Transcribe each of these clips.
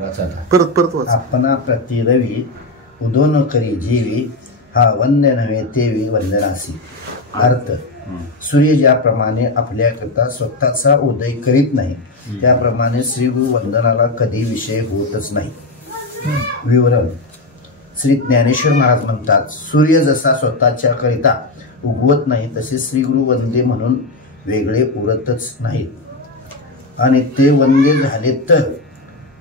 परत परत वाच. आपणा प्रति रवी उदो न करी जीवी हा वंद्य नव्हे तेवी वंदनासी. अर्थ, सूर्य ज्याप्रमाणे आपल्याकरता स्वतःचा उदय करीत नाही त्याप्रमाणे श्री गुरु वंदनाला कधी विषय होतच नाही. विवरण, श्री ज्ञानेश्वर महाराज म्हणतात, सूर्य जसा स्वतःच्या करिता उगवत नाही तसे श्री गुरु वंदे म्हणून वेगळे उरतच नाहीत आणि ते वंदे झाले तर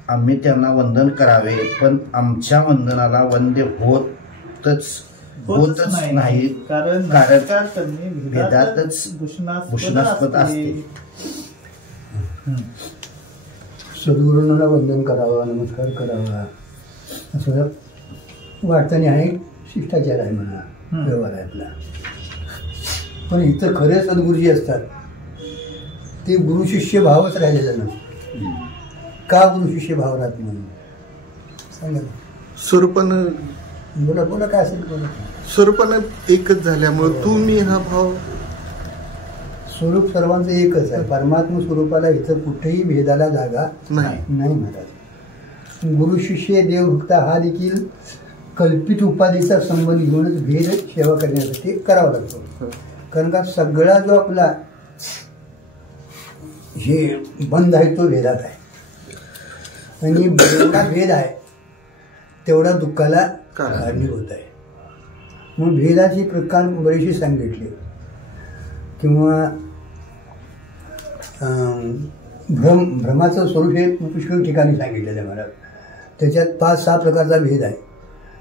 आम्ही त्यांना वंदन करावे, पण आमच्या वंदनाला वंदे होतच नाही, कारण भेदातच भूषणास्पद असते. सद्गुरूंना वंदन करावं, नमस्कार करावा असं वाटताना आहे, शिष्टाचार आहे म्हणा व्यवहारातला. पण इथं खरे सद्गुरूजी असतात ते गुरु शिष्य भावच राहिलेला नसतो. का गुरु शिष्य भाव राहत म्हणून सांगा. स्वरूपानं बोला बोला काय असेल बोला. स्वरूपानं एकच झाल्यामुळे तुम्ही हा भाव, स्वरूप सर्वांचं एकच आहे. परमात्मा स्वरूपाला इथं कुठेही भेदाला जागा नाही महाराज. गुरु शिष्य देवभक्त हा देखील कल्पित उपाधीचा संबंध घेऊनच भेद सेवा करण्यासाठी करावा लागतो. कारण का सगळा जो आपला हे बंध आहे तो भेदात आहे आणि जेवढा भेद आहे तेवढा दुःखाला कारणीभूत आहे. मग भेदाची प्रकार बरेचसे सांगितले किंवा भ्रमाचं स्वरूप हे पुष्कळ ठिकाणी सांगितलेलं आहे मला. त्याच्यात 5-6 प्रकारचा भेद आहे.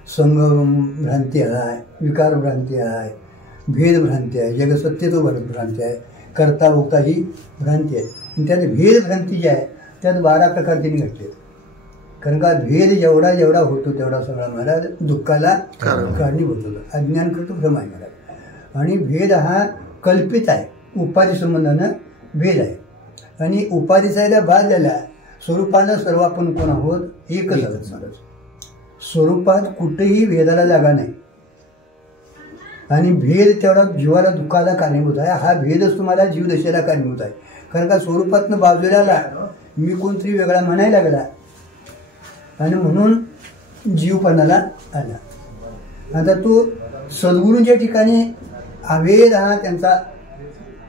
संगम भ्रांती आहे, विकार भ्रांती आहे, भेद भ्रांती आहे, जगसत्यत्व भ्रांती आहे, कर्ता भोक्ता ही भ्रांती आहे. आणि त्यात भेद भ्रांती जी आहे त्यात 12 प्रकार त्यांनी घटले. कारण का भेद जेवढा जेवढा होतो तेवढा सगळा महाराज दुःखाला कारणीभूत होतो. अज्ञान करतो भ्रम आहे महाराज. आणि भेद हा कल्पित आहे, उपाधी संबंधानं भेद आहे. आणि उपाधीचा बाद झाला, स्वरूपानं सर्व आपण कोण आहोत एकच आहोत महाराज. स्वरूपात कुठेही भेदाला जागा नाही आणि भेद तेवढा जीवाला दुःखाला कारणीभूत आहे. हा भेदच तुम्हाला जीवदशेला कारणीभूत आहे. कारण का स्वरूपातनं बाजूला आला, मी कोणतरी वेगळा म्हणायला लागला आणि म्हणून जीवपणाला आला. आता तो सद्गुरूंच्या ठिकाणी अभेद हा त्यांचा,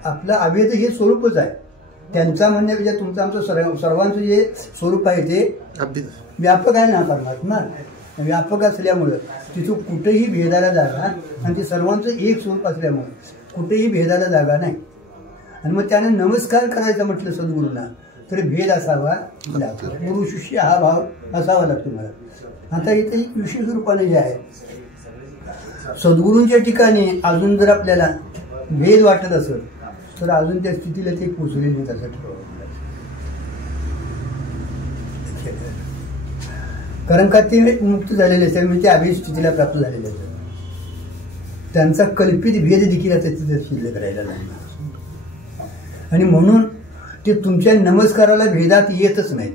आपला अभेद हे स्वरूपच आहे. त्यांचा म्हणण्यापेक्षा तुमचं आमचं सर्वांचं जे स्वरूप आहे ते व्यापक आहे ना. परमात्मा व्यापक असल्यामुळं तिथं कुठेही भेदाला जागा, आणि ते सर्वांचं एक स्वरूप असल्यामुळं कुठेही भेदाला जागा नाही. आणि मग त्यानं नमस्कार करायचा म्हटलं सद्गुरूंना तर भेद असावा लागतो. गुरु शिष्य हा भाव असावा लागतो मला. आता इथे विशेष रूपाने जे आहे सद्गुरूंच्या ठिकाणी अजून जर आपल्याला भेद वाटत असेल तर अजून त्या स्थितीला ते पोचले नाही असं ठरवलं. कारण का ते मुक्त झालेले असतात, म्हणजे ते अभेद स्थितीला प्राप्त झालेले असतात. त्यांचा कल्पित भेद देखील आता तिथे शिल्लक राहिला नाही. आणि म्हणून ते तुमच्या नमस्काराला भेदात येतच नाहीत.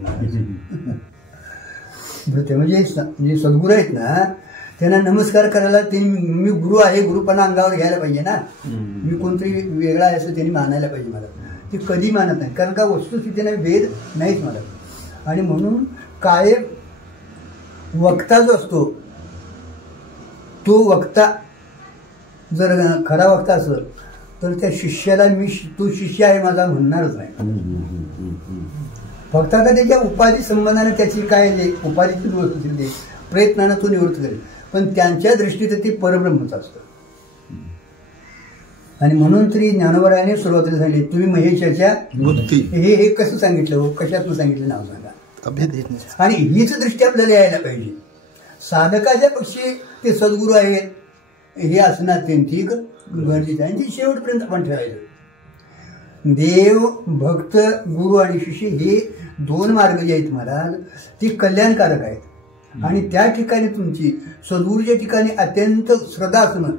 म्हणजे सद्गुरू आहेत ना त्यांना नमस्कार करायला ते मी गुरु आहे गुरुपणा अंगावर घ्यायला पाहिजे ना. मी कोणतरी वेगळा आहे असं त्यांनी मानायला पाहिजे मला. ते कधी मानत नाही, कारण का वस्तुस्थितीने भेद नाहीच मला. आणि म्हणून कायम वक्ता जो असतो तो वक्ता जर खरा वक्ता असेल तर त्या शिष्याला मी तो शिष्य आहे माझा म्हणणारच नाही. फक्त आता त्याच्या उपाधी संबंधाने त्याची काय उपाधीची निवृत्त होते, प्रयत्नानं तो निवृत्त करेल, पण त्यांच्या दृष्टीत ते परब्रह्मच असतं. आणि म्हणून तरी ज्ञानोबरायाने सुरुवातीला सांगितले तुम्ही महेशाच्या बुद्धी हे कसं सांगितलं, कशातून सांगितलं नाव सांगा. आणि हीच दृष्टी आपल्याला यायला पाहिजे. साधकाच्या पक्षी ते सद्गुरू आहेत हे असणं अत्यंतिक गरजेचं आहे. आणि ते शेवटपर्यंत आपण ठेवायचं. देव भक्त गुरु आणि शिष्य हे 2 मार्ग जे आहेत महाराज ते कल्याणकारक आहेत. आणि त्या ठिकाणी तुमची सद्गुरूच्या ठिकाणी अत्यंत श्रद्धा असणं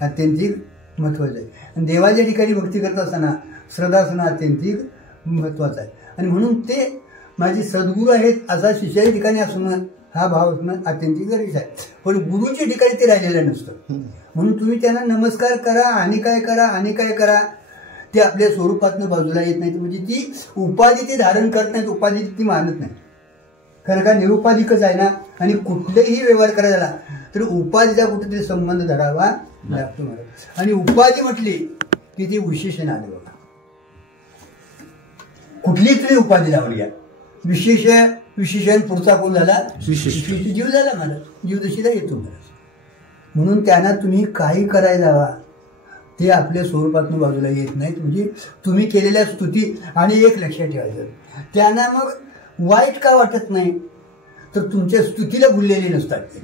अत्यंतिक महत्वाचं आहे. आणि देवाच्या ठिकाणी भक्ती करत असताना श्रद्धा असणं अत्यंतिक महत्वाचं आहे. आणि म्हणून ते माझे सद्गुरू आहेत असा शिष्याच्या ठिकाणी असणं हा भाव असणं अत्यंतिक गरजेचं आहे. पण गुरुच्या ठिकाणी ते राहिलेलं नसतं. म्हणून तुम्ही त्यांना नमस्कार करा आणि काय करा आणि काय करा ते आपल्या स्वरूपातनं बाजूला येत नाहीत. म्हणजे ती उपाधी ते धारण करत नाहीत, उपाधी ती मानत नाही. कारण का निरुपाधिकच आहे ना, आणि कुठलेही व्यवहार करायला तर उपाधीचा कुठेतरी संबंध धरावा लागतो महाराज. आणि उपाधी म्हटली की ती विशेषण आले बघा. कुठली तरी उपाधी लावून घ्या, विशेषण पुढचा कोण झाला, जीव झाला महाराज. जीव दशीला येतो महाराज. म्हणून त्यांना तुम्ही काही करायला हवा ते आपल्या स्वरूपातून बाजूला येत नाहीत. म्हणजे तुम्ही केलेल्या स्तुती. आणि एक लक्षात ठेवायचं, त्यांना मग वाईट का वाटत नाही तर तुमच्या स्तुतीला भुललेले नसतात ते.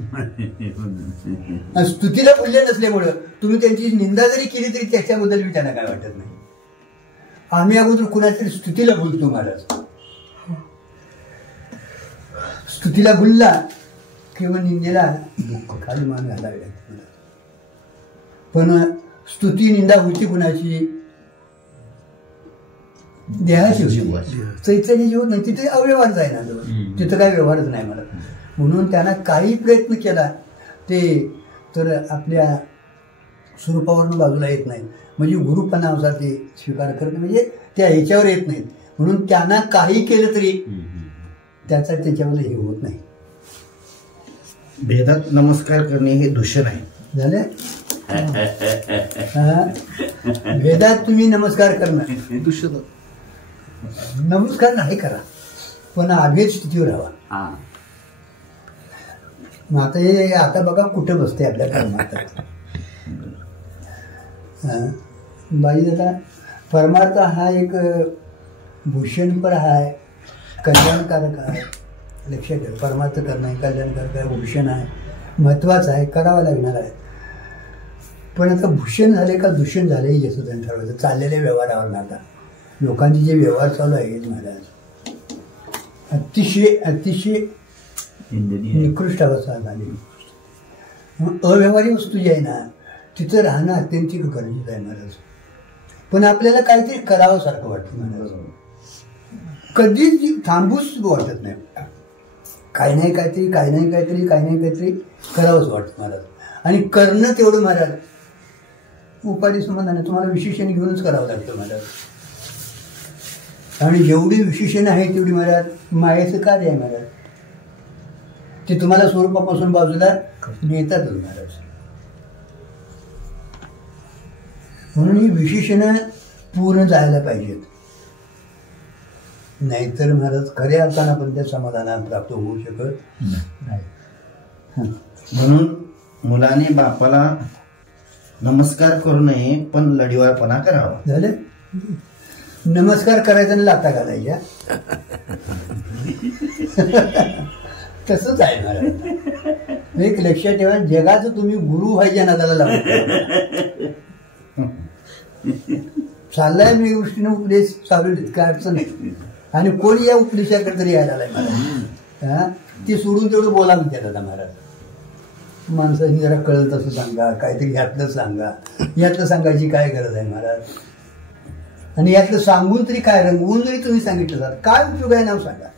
स्तुतीला भुलले नसल्यामुळं तुम्ही त्यांची निंदा जरी केली तरी त्याच्याबद्दल बी त्यांना काय वाटत नाही. आम्ही अगोदर कुणातरी स्तुतीला भुलतो महाराज. स्तुतीला भुलला किंवा निंदेला खाली मान घालावी लागते. पण स्तुती निंदा होती कुणाची, देहाची होती, चैतन्याची होत नाही. तिथे अव्यवहारच आहे ना, तिथं काय व्यवहारच नाही मला. म्हणून त्यांना काही प्रयत्न केला ते तर आपल्या स्वरूपावरून बाजूला येत नाही. म्हणजे गुरुपणानुसार ते स्वीकार करत नाही, म्हणजे त्या ह्याच्यावर येत नाहीत. म्हणून त्यांना काही केलं तरी त्याचा त्याच्यावर हे होत नाही. भेदात नमस्कार करणे हे दूषण आहे. झालं. भेदात तुम्ही नमस्कार करणं दूषण. नमस्कार नाही करा, पण अभेद स्थितीवर राहा. मग आता हे आता बघा कुठं बसते आपल्या परमार्थ. बाई आता परमार्थ हा एक भूषणपर आहे, कल्याणकारक आहे. लक्षात ठेवा, परमार्थ करणं कल्याणकारक आहे, भूषण आहे, महत्वाचं आहे, करावं लागणार आहे. पण आता भूषण झाले का दूषण झाले हे जसं त्यांनी ठरवायचं. चाललेल्या व्यवहारावर आता लोकांचे जे व्यवहार चालू आहेत महाराज, अतिशय निकृष्ट अवस्था झाली. अव्यवहारी वस्तू जी आहे ना तिथं राहणं अत्यंत गरजेचं आहे महाराज. पण आपल्याला काहीतरी करावं सारखं वाटतं महाराज. कधीच थांबूच वाटत नाही. काही नाही काहीतरी करावंच वाटतं महाराज. आणि करणं तेवढं महाराज उपाधी संबंधाने तुम्हाला विशेषण घेऊनच करावं लागतं महाराज. आणि जेवढी विशेषण आहे तेवढी महाराज मायेचं कार्य आहे महाराज. ते तुम्हाला स्वरूपापासून बाजूला नेतातच महाराज. म्हणून ही विशेषणं पूर्ण जायला पाहिजेत. नाहीतर महाराज खऱ्या अर्थानं पण त्या समाधानात प्राप्त होऊ शकत नाही. म्हणून मुलाने बापाला नमस्कार करू नये, पण लढीवारपणा करावा. झालं. नमस्कार करायचा आणि लाथा घालायच्या तसंच आहे महाराज. एक लक्षात ठेवा, जगाचं तुम्ही गुरु व्हायच्या नादाला लावून चाललाय मी गोष्टीने उपदेश चालू काय अडचण नाही. आणि कोणी या उपदेशाकडे तरी यायला आलाय महाराज, ते सोडून तेवढं बोला म्हणतात आता महाराज. माणसाने जरा कळलं तसं सांगा, काहीतरी यातलं सांगा. यातलं सांगायची काय गरज आहे महाराज. आणि यातलं सांगून तरी काय, रंगवून जरी तुम्ही सांगितलं तर काय उपयोग आहे नाव सांगा.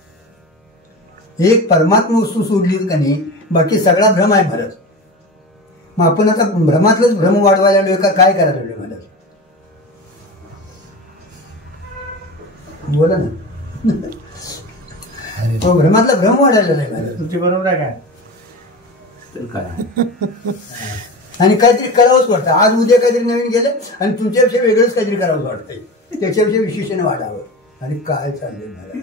एक परमात्मा वस्तू सोडली का नाही, बाकी सगळा भ्रम आहे महाराज. मग आपण आता भ्रमातलंच भ्रम वाढवायला लागलोय का काय करायला लागलोय महाराज. बोला ना. भ्रमातला भ्रम वाढायला नाही महाराज. तुमची बरोबर आहे काय काय. आणि काहीतरी करावंच वाटतं. आज उद्या काहीतरी नवीन गेलं आणि तुमच्यापेक्षा वेगळंच काहीतरी करावंच वाटतंय. त्याच्यापेक्षा विशेषण वाढावं. आणि काय चाललंय महाराज,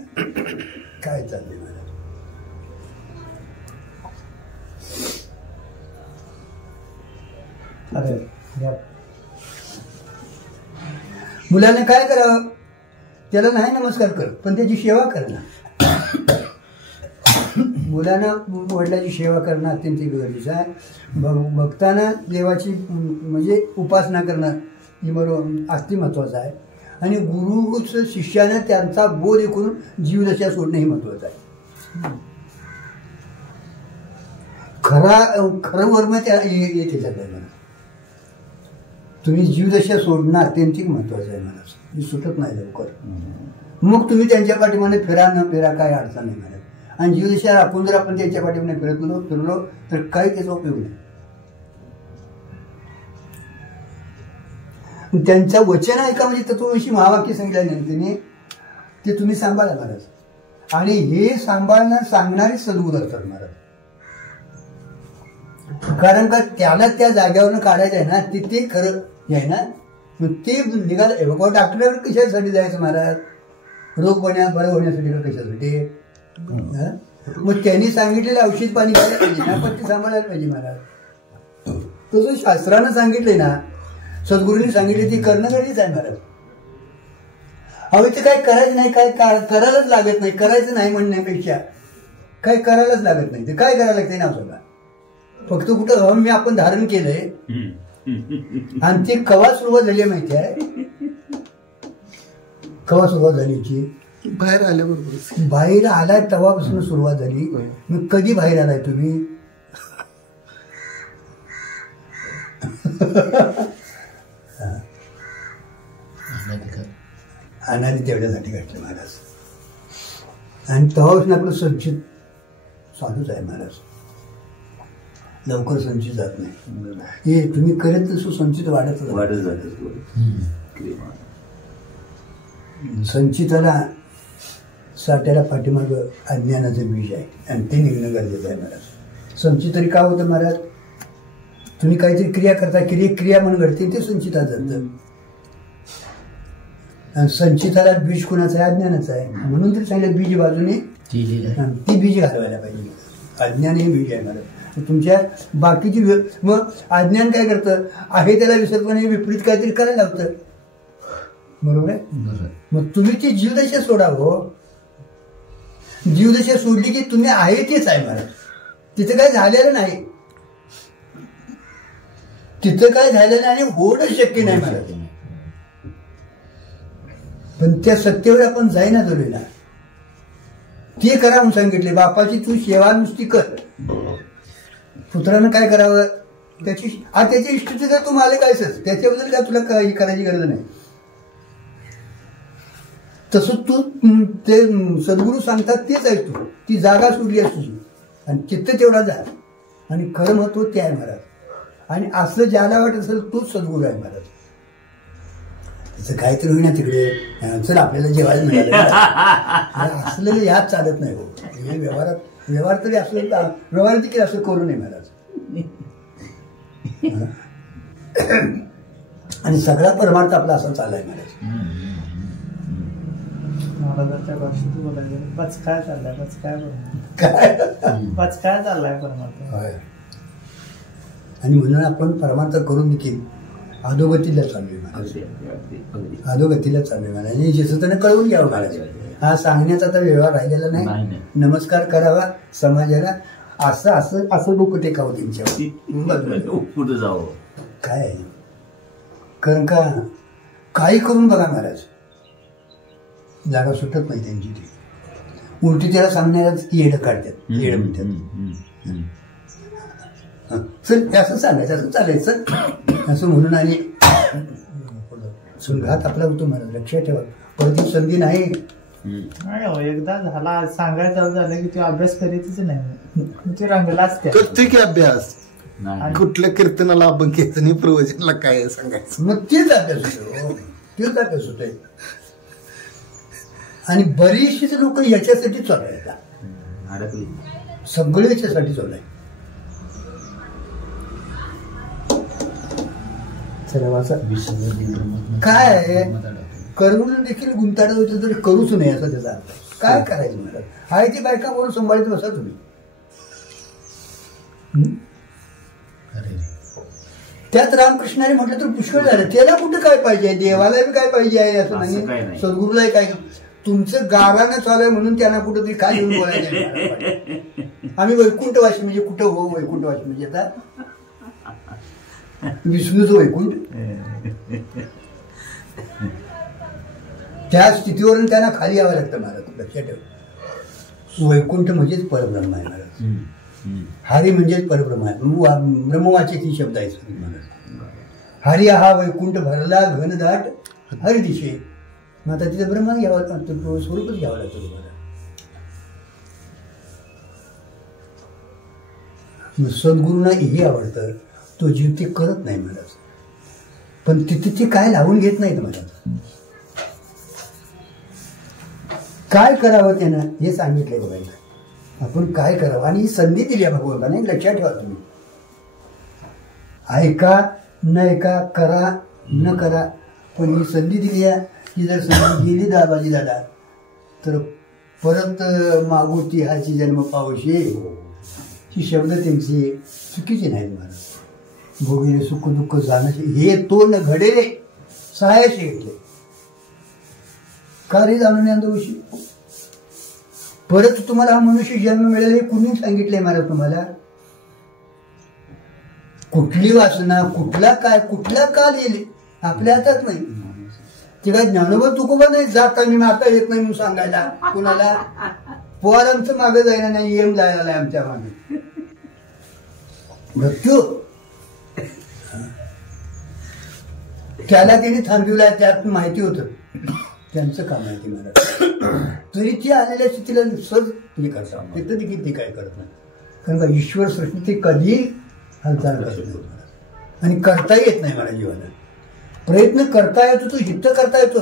काय चाललंय महाराज. मुलाने काय करावं, त्याला नाही नमस्कार कर, पण त्याची सेवा कर ना. मुलांना वडिलांची सेवा करणं अत्यंत गरजेचं आहे. भक्तांना देवाची म्हणजे उपासना करणं ही बरोबर अति महत्वाचं आहे. आणि गुरुच शिष्यानं त्यांचा बोध ऐकून जीवदशा सोडणं हे महत्वाचं आहे. खरं वर्म त्या येते सगळ्यांना. तुम्ही जीवदशा सोडणं अत्यंत महत्वाचं आहे मला. हे सुटत नाही लवकर. मग तुम्ही त्यांच्या पाठीमाने फिरा न फिरा काय अडचण नाही मला. आणि जीवदशा आपण जर आपण त्यांच्या पाठीमाने फिरलो तर काही त्याचा उपयोग नाही. त्यांचं वचन ऐका म्हणजे तत्वविषयी महावाक्य सांगितल्यानंतर ते तुम्ही सांभाळा महाराज. आणि हे सांगणारे सद्गुरू असतात महाराज. कारण का त्याला त्या जाग्यावरनं काढायचं आहे ना, ते खरं हे आहे ना. मग ते निघालं बघा, डॉक्टरकडे कशासाठी जायचं महाराज? रोग बरं होण्यासाठी का कशासाठी? मग त्यांनी सांगितलेलं औषध पाणी घ्यायला पाहिजे ना, पण ते सांभाळायला पाहिजे महाराज. तसं शास्त्रानं सांगितलंय ना, सद्गुरूंनी सांगितले ते करणं गरजेचं आहे महाराज. अहो ते काय करायचं नाही, काय करायलाच लागत नाही. करायचं नाही म्हणण्यापेक्षा काय करायलाच लागत नाही. ते काय करायला लागतंय ना सगळं, फक्त कुठं मी आपण धारण केलंय. आणि ती कवा सुरुवात झाली माहिती आहे? कवा सुरुवात झालीची? बाहेर आल्याबरोबर. बाहेर आलाय तेव्हापासून सुरुवात झाली. मग कधी बाहेर आलाय तुम्ही? अनादी तेवढ्यासाठी घडलं महाराज. आणि तेव्हापासून आपलं संचित चालूच आहे महाराज. लवकर संचित जात नाही. हे तुम्ही करत तसं संचित वाढत जाते. संचिताला साठ्याला पाठीमाग अज्ञानाचं बीज आहे आणि ते निघणं गरजेचं आहे महाराज. संचित तरी का होतं महाराज? तुम्ही काहीतरी क्रिया करता, क्रिया म्हणून घडते, ते संचितात जातं. आणि संचिताला बीज कुणाचं आहे? अज्ञानाचं आहे. म्हणून तरी सांगितलं बीज बाजूने ती बीज घालवायला पाहिजे. अज्ञान हे बीज आहे महाराज. तुमच्या बाकीची मग अज्ञान काय करतं? आहे त्याला विसरपणे विपरीत काहीतरी करायला लावतं. बरोबर आहे? मग तुम्ही ती जीवदशा सोडावं. जीवदशा सोडली की तुम्ही आहे तेच आहे महाराज. तिथं काय झालेलं नाही. तिथं काय झालेलं नाही आणि होणं शक्य नाही महाराज. पण त्या सत्तेवर आपण जाईना झालोय ना. ते करा म्हणून सांगितले. बापाची तू सेवा नुसती कर. पुत्रानं काय करावं? त्याची इष्टते का तू मालक आहेस, त्याच्याबद्दल काय तुला काही करायची गरज नाही. तसं तू ते सद्गुरू सांगतात तेच आहे. तू ती जागा सोडली आहे तुझी आणि चित्त तेवढा जा. आणि खरं महत्व ते आहे महाराज. आणि असं ज्याला वाटत असेल तोच सद्गुरू आहे महाराज. त्याचं काहीतरी होईना तिकडे, चल आपल्याला जेवायला मिळालं असलेलं ह्यात चालत नाही. हो हे व्यवहार तरी असलं, व्यवहार देखील असं करू नये महाराज. आणि सगळा परमार्थ आपला असा चाललाय महाराज. महाराजांच्या भाषेत बोलायचं पचकाय चाललाय, पचकाय चाललाय परमार्थ. आणि म्हणून आपण परमार्थ करून देखील अधोगतीला चाललोय महाराज. अधोगतीला चाललोय महाराज. आणि ज्याचं त्यानं कळवून घ्यावं महाराज. हा सांगण्याचा तर व्यवहार राहिलेला नाही. नमस्कार करावा समाजाला, असं डोकं टेकावं त्यांच्यावर. कुठं जावं काय? कारण का काही करून बघा महाराज, जागा सुटत नाही त्यांची. ती उलटी त्याला सांगण्यालाच येडं काढतात, येडं म्हणतात. चल असं सांगायचं, असं चालायचं असं म्हणून. आणि घात आपला होतो महाराज. लक्षात ठेवा, परत संधी नाही. एकदा झाला सांगायचं झालं की तो अभ्यास करायचंच नाही. ते रंगलाच करते की अभ्यास. कुठल्या कीर्तनाला अभंग कीर्तनी प्रवचनाला काय सांगायचं? मग तेच अभ्यास होतो. तेच अभ्यास होतोय. आणि बरीचशीच लोक याच्यासाठी चालू आहेत. सगळे याच्यासाठी चालू आहे. काय आहे? करून देखील गुंताडत होतं तरी करूच नये असं त्याचा अर्थ. काय करायचं मला? आहे ती बायका म्हणून सांभाळत बसा तुम्ही. त्यात रामकृष्णाने म्हटलं तर पुष्कळ झालं. त्याला कुठं काय पाहिजे? देवाला बी काय पाहिजे आहे असं नाही, सद्गुरूलाही काय. तुमचं गारानं चालू आहे म्हणून त्यांना कुठं तरी काय येऊन बोलायचं. आम्ही वैकुंठवासी म्हणजे कुठं हो? वैकुंठवासी म्हणजे आता विष्णूचं वैकुंठ. त्या स्थितीवरून त्यांना खाली यावं लागतं महाराज. लक्षात ठेव, वैकुंठ म्हणजेच परब्रह्म आहे महाराज. हरी म्हणजेच परब्रह्म आहे. ब्रह्मवाचक ही शब्द आहे महाराज. हरी हा वैकुंठ भरला घनदाट हरी दिशे. मग आता तिथे ब्रह्म घ्यावं लागतं, स्वरूपच घ्यावं लागतं तुम्हाला. सद्गुरूंना हे आवडतं, तो जीव ते करत नाही महाराज. पण तिथे ते काय लावून घेत नाहीत महाराज. काय करावं त्यानं हे सांगितलंय बघायला. आपण काय करावं आणि ही संधी दिली आहे भगवंताने, लक्षात ठेवा तुम्ही. ऐका न ऐका, करा न करा, पण ही संधी दिली आहे की जर संधी गेली दाबाजी दादा तर परत मागोती हाची जन्म पावशे, ही शब्द त्यांची चुकीचे नाहीत महाराज. भोगीने सुख दुःख जाणं हे तो न घडे सहाय्याशी घेतले. का रे जाणून या दोषी परत तुम्हाला हा मनुष्य जन्म मिळेल हे कुणी सांगितलंय महाराज तुम्हाला? कुठली वासना, कुठला काय, कुठला काल येईल आपल्या हातात नाही. तिला ज्ञानोबा तुकोबा नाही जाता मी माता येत नाही म्हणून सांगायला कुणाला. पोहार आमचं मागं जायला नाही, येम जायला नाही आमच्या मागे. मृत्यू त्याला त्यांनी थांबविला, त्यात माहिती होतं त्यांचं काम माहिती मला. तरी ती आलेल्या स्थितीला सहज हे करतात, तिथं देखील ते काय करत नाही. कारण का ईश्वर सृष्टी ते कधी हालचाल करत नाही आणि करता येत नाही मला जीवाला. प्रयत्न करता येतो, तो हित करता येतो.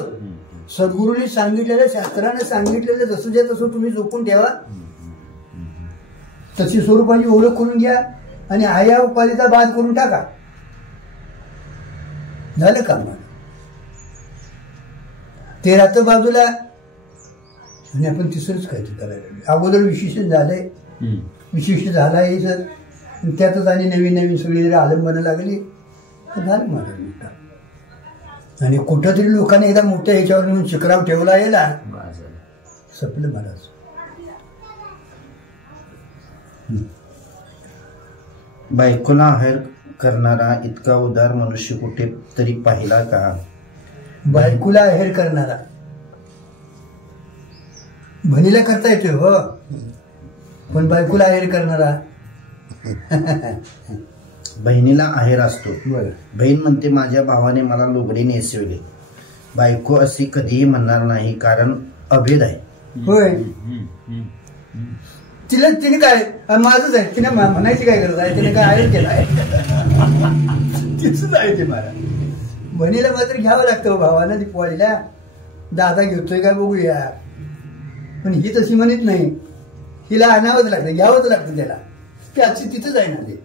सद्गुरूंनी सांगितलेलं, शास्त्राने सांगितलेलं जसं जे तसं तुम्ही जोखून ठेवा, तशी स्वरूपाची ओळख करून घ्या आणि आया उपाधीचा बाद करून टाका. झालं का मग ते राहतं बाजूला आणि आपण तिसरंच काहीतरी करायला. अगोदर विशेषण झालंय, विशेष झालाय सर, त्यातच आणि नवीन नवीन सगळी जरी आलंबनं लागली तर झालं महाराज मोठा. आणि कुठंतरी लोकांनी एकदा मोठ्या ह्याच्यावर नेऊन शिखराव ठेवला याला सपलं महाराज. बायकोला आहेर करणारा इतका उदार मनुष्य कुठे तरी पाहिला का? बायकोला आहेर करणारा बहिणीला करता येतोय हो, पण बायकोला आहेर करणारा बहिणीला आहेर असतो. बरं. बहीण म्हणते माझ्या भावाने मला लुगडी नेसविले. बायको अशी कधीही म्हणणार नाही, कारण अभेद आहे. होय. तिला तिने काय माझंच आहे, तिने म्हणायची काय गरज आहे, तिने काय आहेर केला आहे तिचंच आहे ते मला. बहिणीला मात्र घ्यावं लागतं भावानं दीपावलीला. दादा घेतोय काय बघूया, पण ही तशी म्हणत नाही, हिला आणावंच लागतं, घ्यावंच लागतं त्याला. त्याची तिथंच आहे ना ते.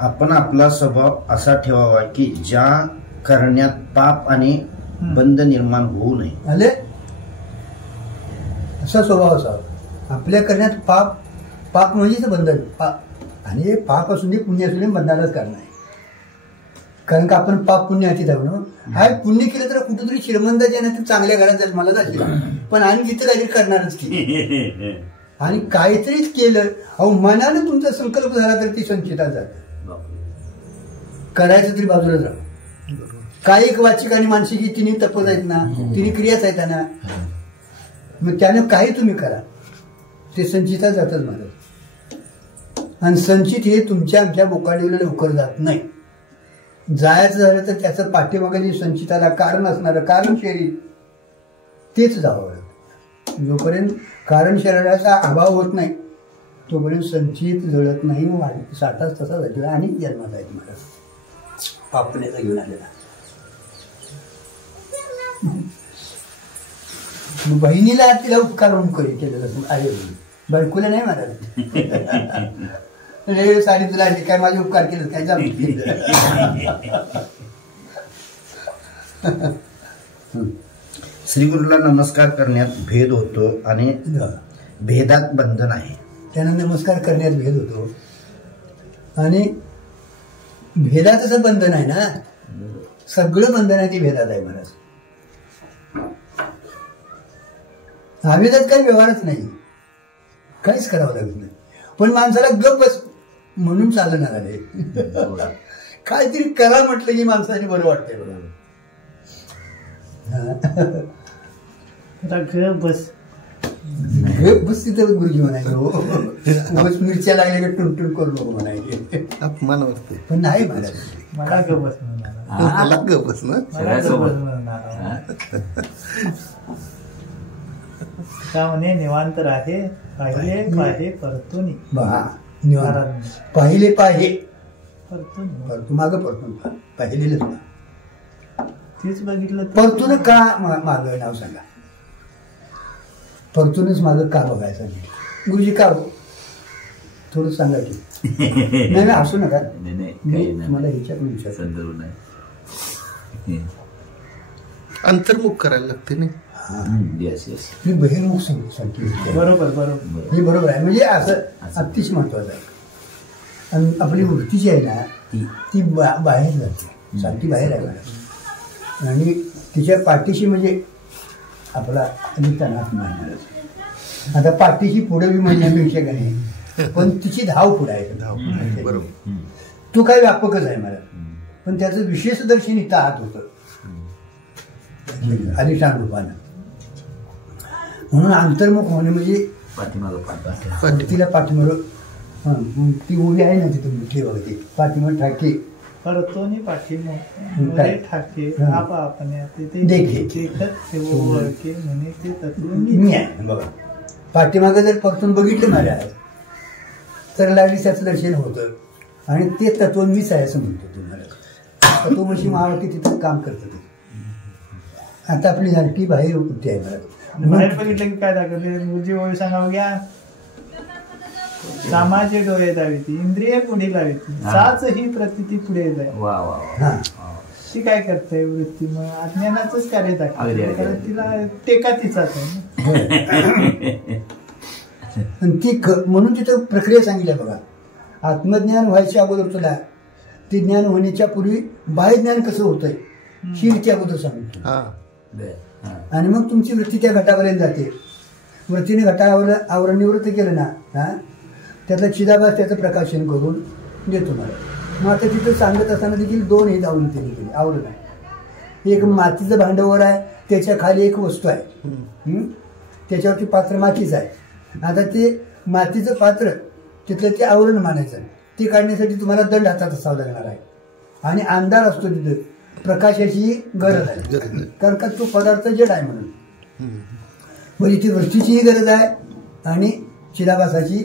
आपण आपला स्वभाव असा ठेवावा की ज्या करण्यात पाप आणि बंध निर्माण होऊ नये. आले असा स्वभाव असावा आपल्या करण्यात. पाप पाप म्हणजेच बंधन. आणि पाप असून दे पुण्य असून दे बंधनालाच कारण आहे. कारण का आपण पाप पुण्य हाती धावू ना. हा पुण्य केलं तर कुठेतरी श्रीमंताच्या ना चांगल्या घरात जाईल मला जायचं, पण आणि तिथं काहीतरी करणारच की. आणि काहीतरीच केलं अहो मनानं तुमचा संकल्प झाला तर ती संचितात जाते. करायचं तरी बाजूला जा. काही एक वाचिक आणि मानसिक तिन्ही तपच आहेत ना, तिन्ही क्रियाच आहेत ना, मग त्यानं काही तुम्ही करा ते संचितात जातच महाराज. आणि संचित हे तुमच्या आमच्या बोकाडीला लवकर जात नाही. जायचं झालं तर त्याचं पाठीमागे संचिताला कारण असणारं कारण शरीर तेच जावं. जोपर्यंत कारण शरीराचा अभाव होत नाही तोपर्यंत संचित जळत नाही. साठाच तसा जातो आणि जन्मात आहेत महाराज पापण्याचा घेऊन आलेला. बहिणीला तिला उपकार म्हणून केलेलं आहे, बायकोला नाही महाराज. साडी तुला आली काय माझे उपकार केलं काय जाऊ. श्रीगुरूला नमस्कार करण्यात भेद होतो आणि भेदात बंधन आहे. त्यांना नमस्कार करण्यात भेद होतो आणि भेदातच बंधन आहे ना. सगळं बंधन आहे ते भेदात आहे महाराज. अभेदात काही व्यवहारच नाही, काहीच करावं लागत नाही. पण माणसाला गप बस म्हणून चालणार आहे. काहीतरी करा म्हटलं की माणसाने बरं वाटतंय. बरोबर बस बस तिथं गुरुजी म्हणायचे बस मिरच्या लागल्या का टुनटुन करू नको म्हणायचे. अपमान वाटते पण नाही महाराज मला ग बस मला गपच ना. का म्हणे निवांत राहे पाहिले पाहे परतून पाहिले पाहे परतून परतू मागं परतून पाहिलेलंच ना. तीच बघितलं तर परतून का मागं नाव सांगा. परतूनच मागं का बघायचं गुरुजी का हो थोडं सांगा की. नाही असू नका मी मला ह्याच्याकडून विचार संदर्भ नाही. अंतर्मुख करायला लागते नाही. Yes yes. मी बहिर्मुख सांगते. बरोबर बरोबर हे बरोबर आहे म्हणजे असं अतिशय महत्वाचं आहे. आणि आपली वृत्ती जी आहे ना ती बाहेर जाते सारखी बाहेर आहे आणि तिच्या पाठीशी म्हणजे आपला निघतानाच मारणार. आता पाठीशी पुढे बी म्हणण्यापेक्षा का नाही पण तिची धाव पुढे आहे. बरोबर. तो काही व्यापकच आहे मला पण त्याचं विशेष दर्शन इथं आत होतं अधिष्ठान रूपानं. म्हणून अंतर्मुख होणे म्हणजे पाठीमागं तिला पाठीमागं ती उभी आहे ना तिथं मुठी बघते पाठीमाग ठाके परतोनी पाठीमागे ठाके आप आपण देखे. म्हणे ते तत्व मी आहे बघा. पाठीमागं जर परतून बघितलं माझ्या तर लागली त्याचं दर्शन होतं आणि ते तत्व मीच आहे असं म्हणतो तुम्हाला. तत्वमशी महावाक्य तिथं काम करतं ते. आता आपली झालकी बाहेर होती आहे मला बाहेर बघितलं की काय दाखवते गुरुजी ओळी सांगा बघ्या. कामाचे डोळे दाविती इंद्रिय पुढे लाविती साच ही प्रतिती पुढे जाय. वा वा. हा ती काय करते वृत्ती मग अज्ञानाचंच कार्य दाखवते कारण तिला टेका तिचाच आहे. आणि ती म्हणून तिथं प्रक्रिया सांगितल्या बघा. आत्मज्ञान व्हायच्या अगोदर तुला ते ज्ञान होण्याच्या पूर्वी बाह्य ज्ञान कसं होतंय ही रीती अगोदर सांगितलं. आणि मग तुमची वृत्ती त्या घटापर्यंत जाते. वृत्तीने घटावर आवरण निवृत्त केलं ना त्यातला चिदाभास त्याचं प्रकाशन करून देतो मला. मग आता तिथं सांगत असताना देखील दोन हे आवरण त्यांनी केली. आवरण आहे एक मातीचं भांडवर आहे त्याच्या खाली एक वस्तू आहे त्याच्यावरती पात्र मातीचं आहे. आता ते मातीचं पात्र तिथलं ते आवरण मानायचं ते काढण्यासाठी तुम्हाला दंड हातात असावं लागणार आहे आणि अंधार असतो तिथं प्रकाशाची गरज आहे कारण का तो पदार्थ जड आहे म्हणून. म्हणजे ती वृत्तीचीही गरज आहे आणि चिदाभासाची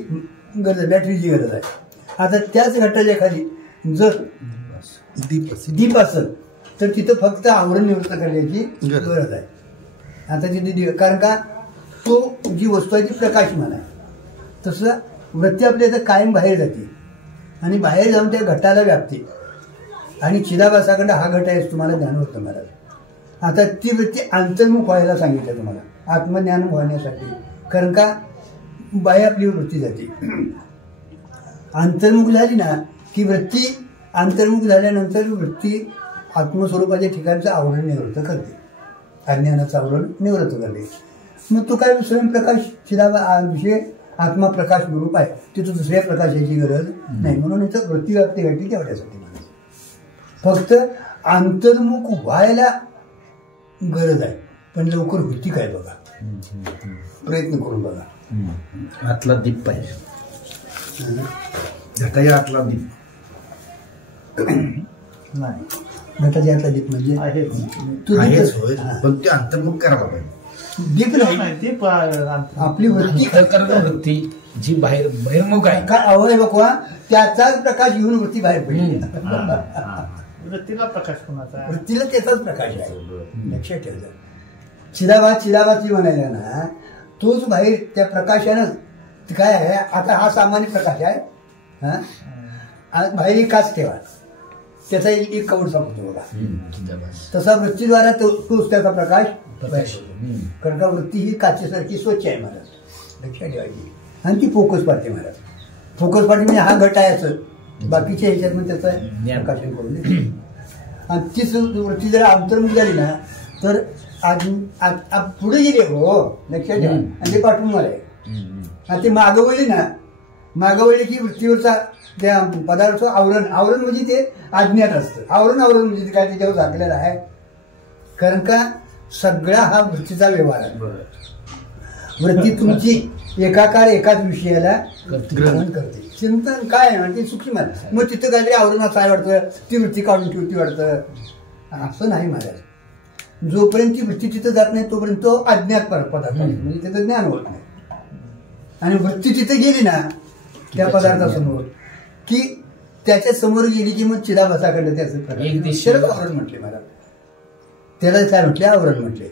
गरज आहे बॅटरीची गरज आहे. आता त्याच घटाच्या खाली जर दीप असेल तर तिथं फक्त आवरण निवृत्त करण्याची गरज आहे. आता तिथे कारण का तो जी वस्तू आहे ती प्रकाशमान आहे. तसं वृत्ती आपल्या इथं कायम बाहेर जाते आणि बाहेर जाऊन त्या घटाला व्यापते आणि चिदाभासाकडं हा घट आहे तुम्हाला ज्ञान होतं मला. आता ती वृत्ती अंतर्मुख व्हायला सांगितलं तुम्हाला आत्मज्ञान होण्यासाठी कारण का बाह्य आपली वृत्ती जाते. अंतर्मुख झाली ना की वृत्ती अंतर्मुख झाल्यानंतर वृत्ती आत्मस्वरूपाच्या ठिकाणचं आवरण निवृत्त करते अज्ञानाचं आवरण निवृत्त करते. मग तो काय स्वयंप्रकाश चिदाभा विषय आत्मा प्रकाश रूप आहे तिथं दुसऱ्या प्रकाशाची गरज नाही. म्हणून इथं वृत्ती व्याप्ती घडली तेवढ्यासाठी फक्त अंतर्मुख व्हायला गरज आहे पण लवकर होती काय बघा प्रयत्न करून बघा. आतला दीप पाहिजे घटाच्या आतला दीप नाही घटाच्या आतला दीप म्हणजे आहे आहेच होय पण ते अंतर्मुख करायला पाहिजे. दीप नाही दीप आपली वृत्ती वृत्ती जी बाहेर बहिर्मुख आहे काय अवय बघवा त्याचाच प्रकाश घेऊन वृत्ती बाहेर पडली. वृत्तीला प्रकाश कोणाचा वृत्तीला त्याचाच प्रकाश आहे लक्षात ठेवायचं. चिदाभास जी म्हणायला ना तोच बाहेर त्या प्रकाशानं काय आहे. आता हा सामान्य प्रकाश आहे हा बाहेर एक काच ठेवा त्याचा एक कवड सांगतो बघा. तसा वृत्तीद्वारा तोच त्याचा प्रकाश कारण का वृत्ती ही काचेसारखी स्वच्छ आहे महाराज लक्षात ठेवायची आणि ती फोकस पाडते महाराज. फोकस पाडते म्हणजे हा घट आहे असं बाकीच्या ह्याच्यात मग त्याचं प्रकाशन करून देते. आणि तीच वृत्ती जर अंतर्मुख झाली ना तर पुढे गेली हो लक्षात ठेवा आणि ते पाठवून मला आणि ते मागवली ना मागवली की वृत्तीवरचा त्या पदार्थ आवरण म्हणजे ते अज्ञात असतं. आवरण म्हणजे काय त्याच्यावर झाकलेलं आहे कारण का सगळा हा वृत्तीचा व्यवहार आहे. वृत्ती तुमची एकाकार एकाच विषयाला ग्रहण करते. चिंतन काय आहे म्हणजे सूक्ष्म आहे. मग तिथं काहीतरी आवरण काय वाटतं ती वृत्ती काढून ठेवती वाटतं असं नाही महाराज. जोपर्यंत ती वृत्ती तिथं जात नाही तोपर्यंत तो अज्ञात पदार्थ म्हणजे त्याचं ज्ञान होत नाही. आणि वृत्ती तिथे गेली ना त्या पदार्थासमोर की त्याच्या समोर गेली की मग चिदाभासाकडलं त्याचं प्रकार आवरण म्हटले मला त्याला काय म्हटले? आवरण म्हटले.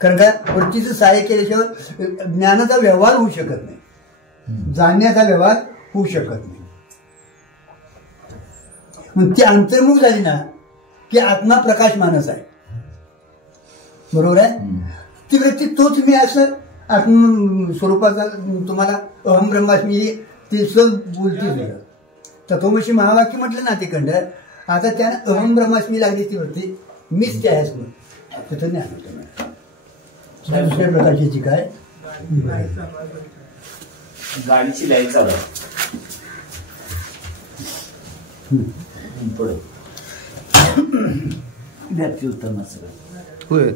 कारण का वृत्तीचं सहाय्य केल्याशिवाय ज्ञानाचा व्यवहार होऊ शकत नाही, जाणण्याचा व्यवहार होऊ शकत नाही. मग ती अंतर्मुख झाली ना की आत्मा प्रकाश मानस आहे. बरोबर आहे. ती वृत्ती तोच मी असं आत्म स्वरूपाचा तुम्हाला अहम ब्रह्मास्मी ते सग बोलते. तत्वमशी महावाक्य म्हटलं ना तिकडं. आता त्यानं अहम ब्रह्मास्मी लागली ती वृत्ती, मीच त्या आहेस म्हणून तिथं ज्ञान होतं. दुसऱ्या प्रकारची काय गाडीची लाईट चालू पुढे बॅटरी उतरणार सगळं. होय.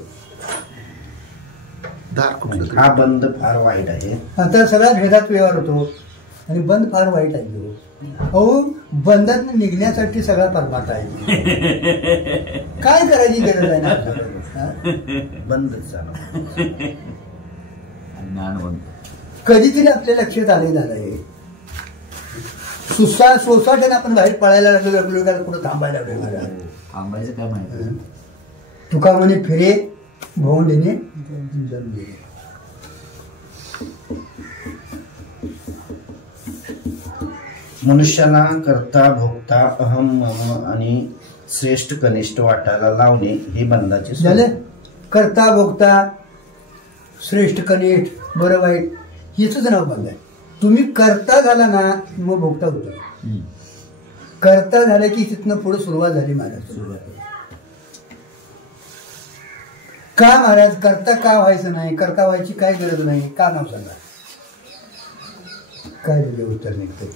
दार कुठलं तरी. हा बंद फार वाईट आहे. आता सगळ्या भेदात व्यवहार होतो आणि बंद फार वाईट आहे. अहो बंधात निघण्यासाठी सगळा परमार्थ आहे. काय करायची गरज आहे ना. बंदच झालं. ज्ञान बंद. कधीतरी आपल्या लक्षात आलेलं आहे सोसाट्याने आपण बाहेर पळायला लागलो, कुठं थांबायला लागलो. थांबायचं काय माहिती. तुका म्हणे फिरे भोंडीने जन्मे. मनुष्याला करता भोगता अहम मम आणि श्रेष्ठ कनिष्ठ वाटायला लावणे हे बंधाचे झाले. करता भोगता श्रेष्ठ कनिष्ठ बरं वाईट हिच नाव बंद आहे. तुम्ही करता झाला ना मग भोगता होतो. करता झालं की तिथनं पुढे सुरुवात झाली महाराज. का महाराज करता का व्हायचं नाही? करता व्हायची काय गरज नाही. का नाव सांगा. काय दिले उत्तर निघते.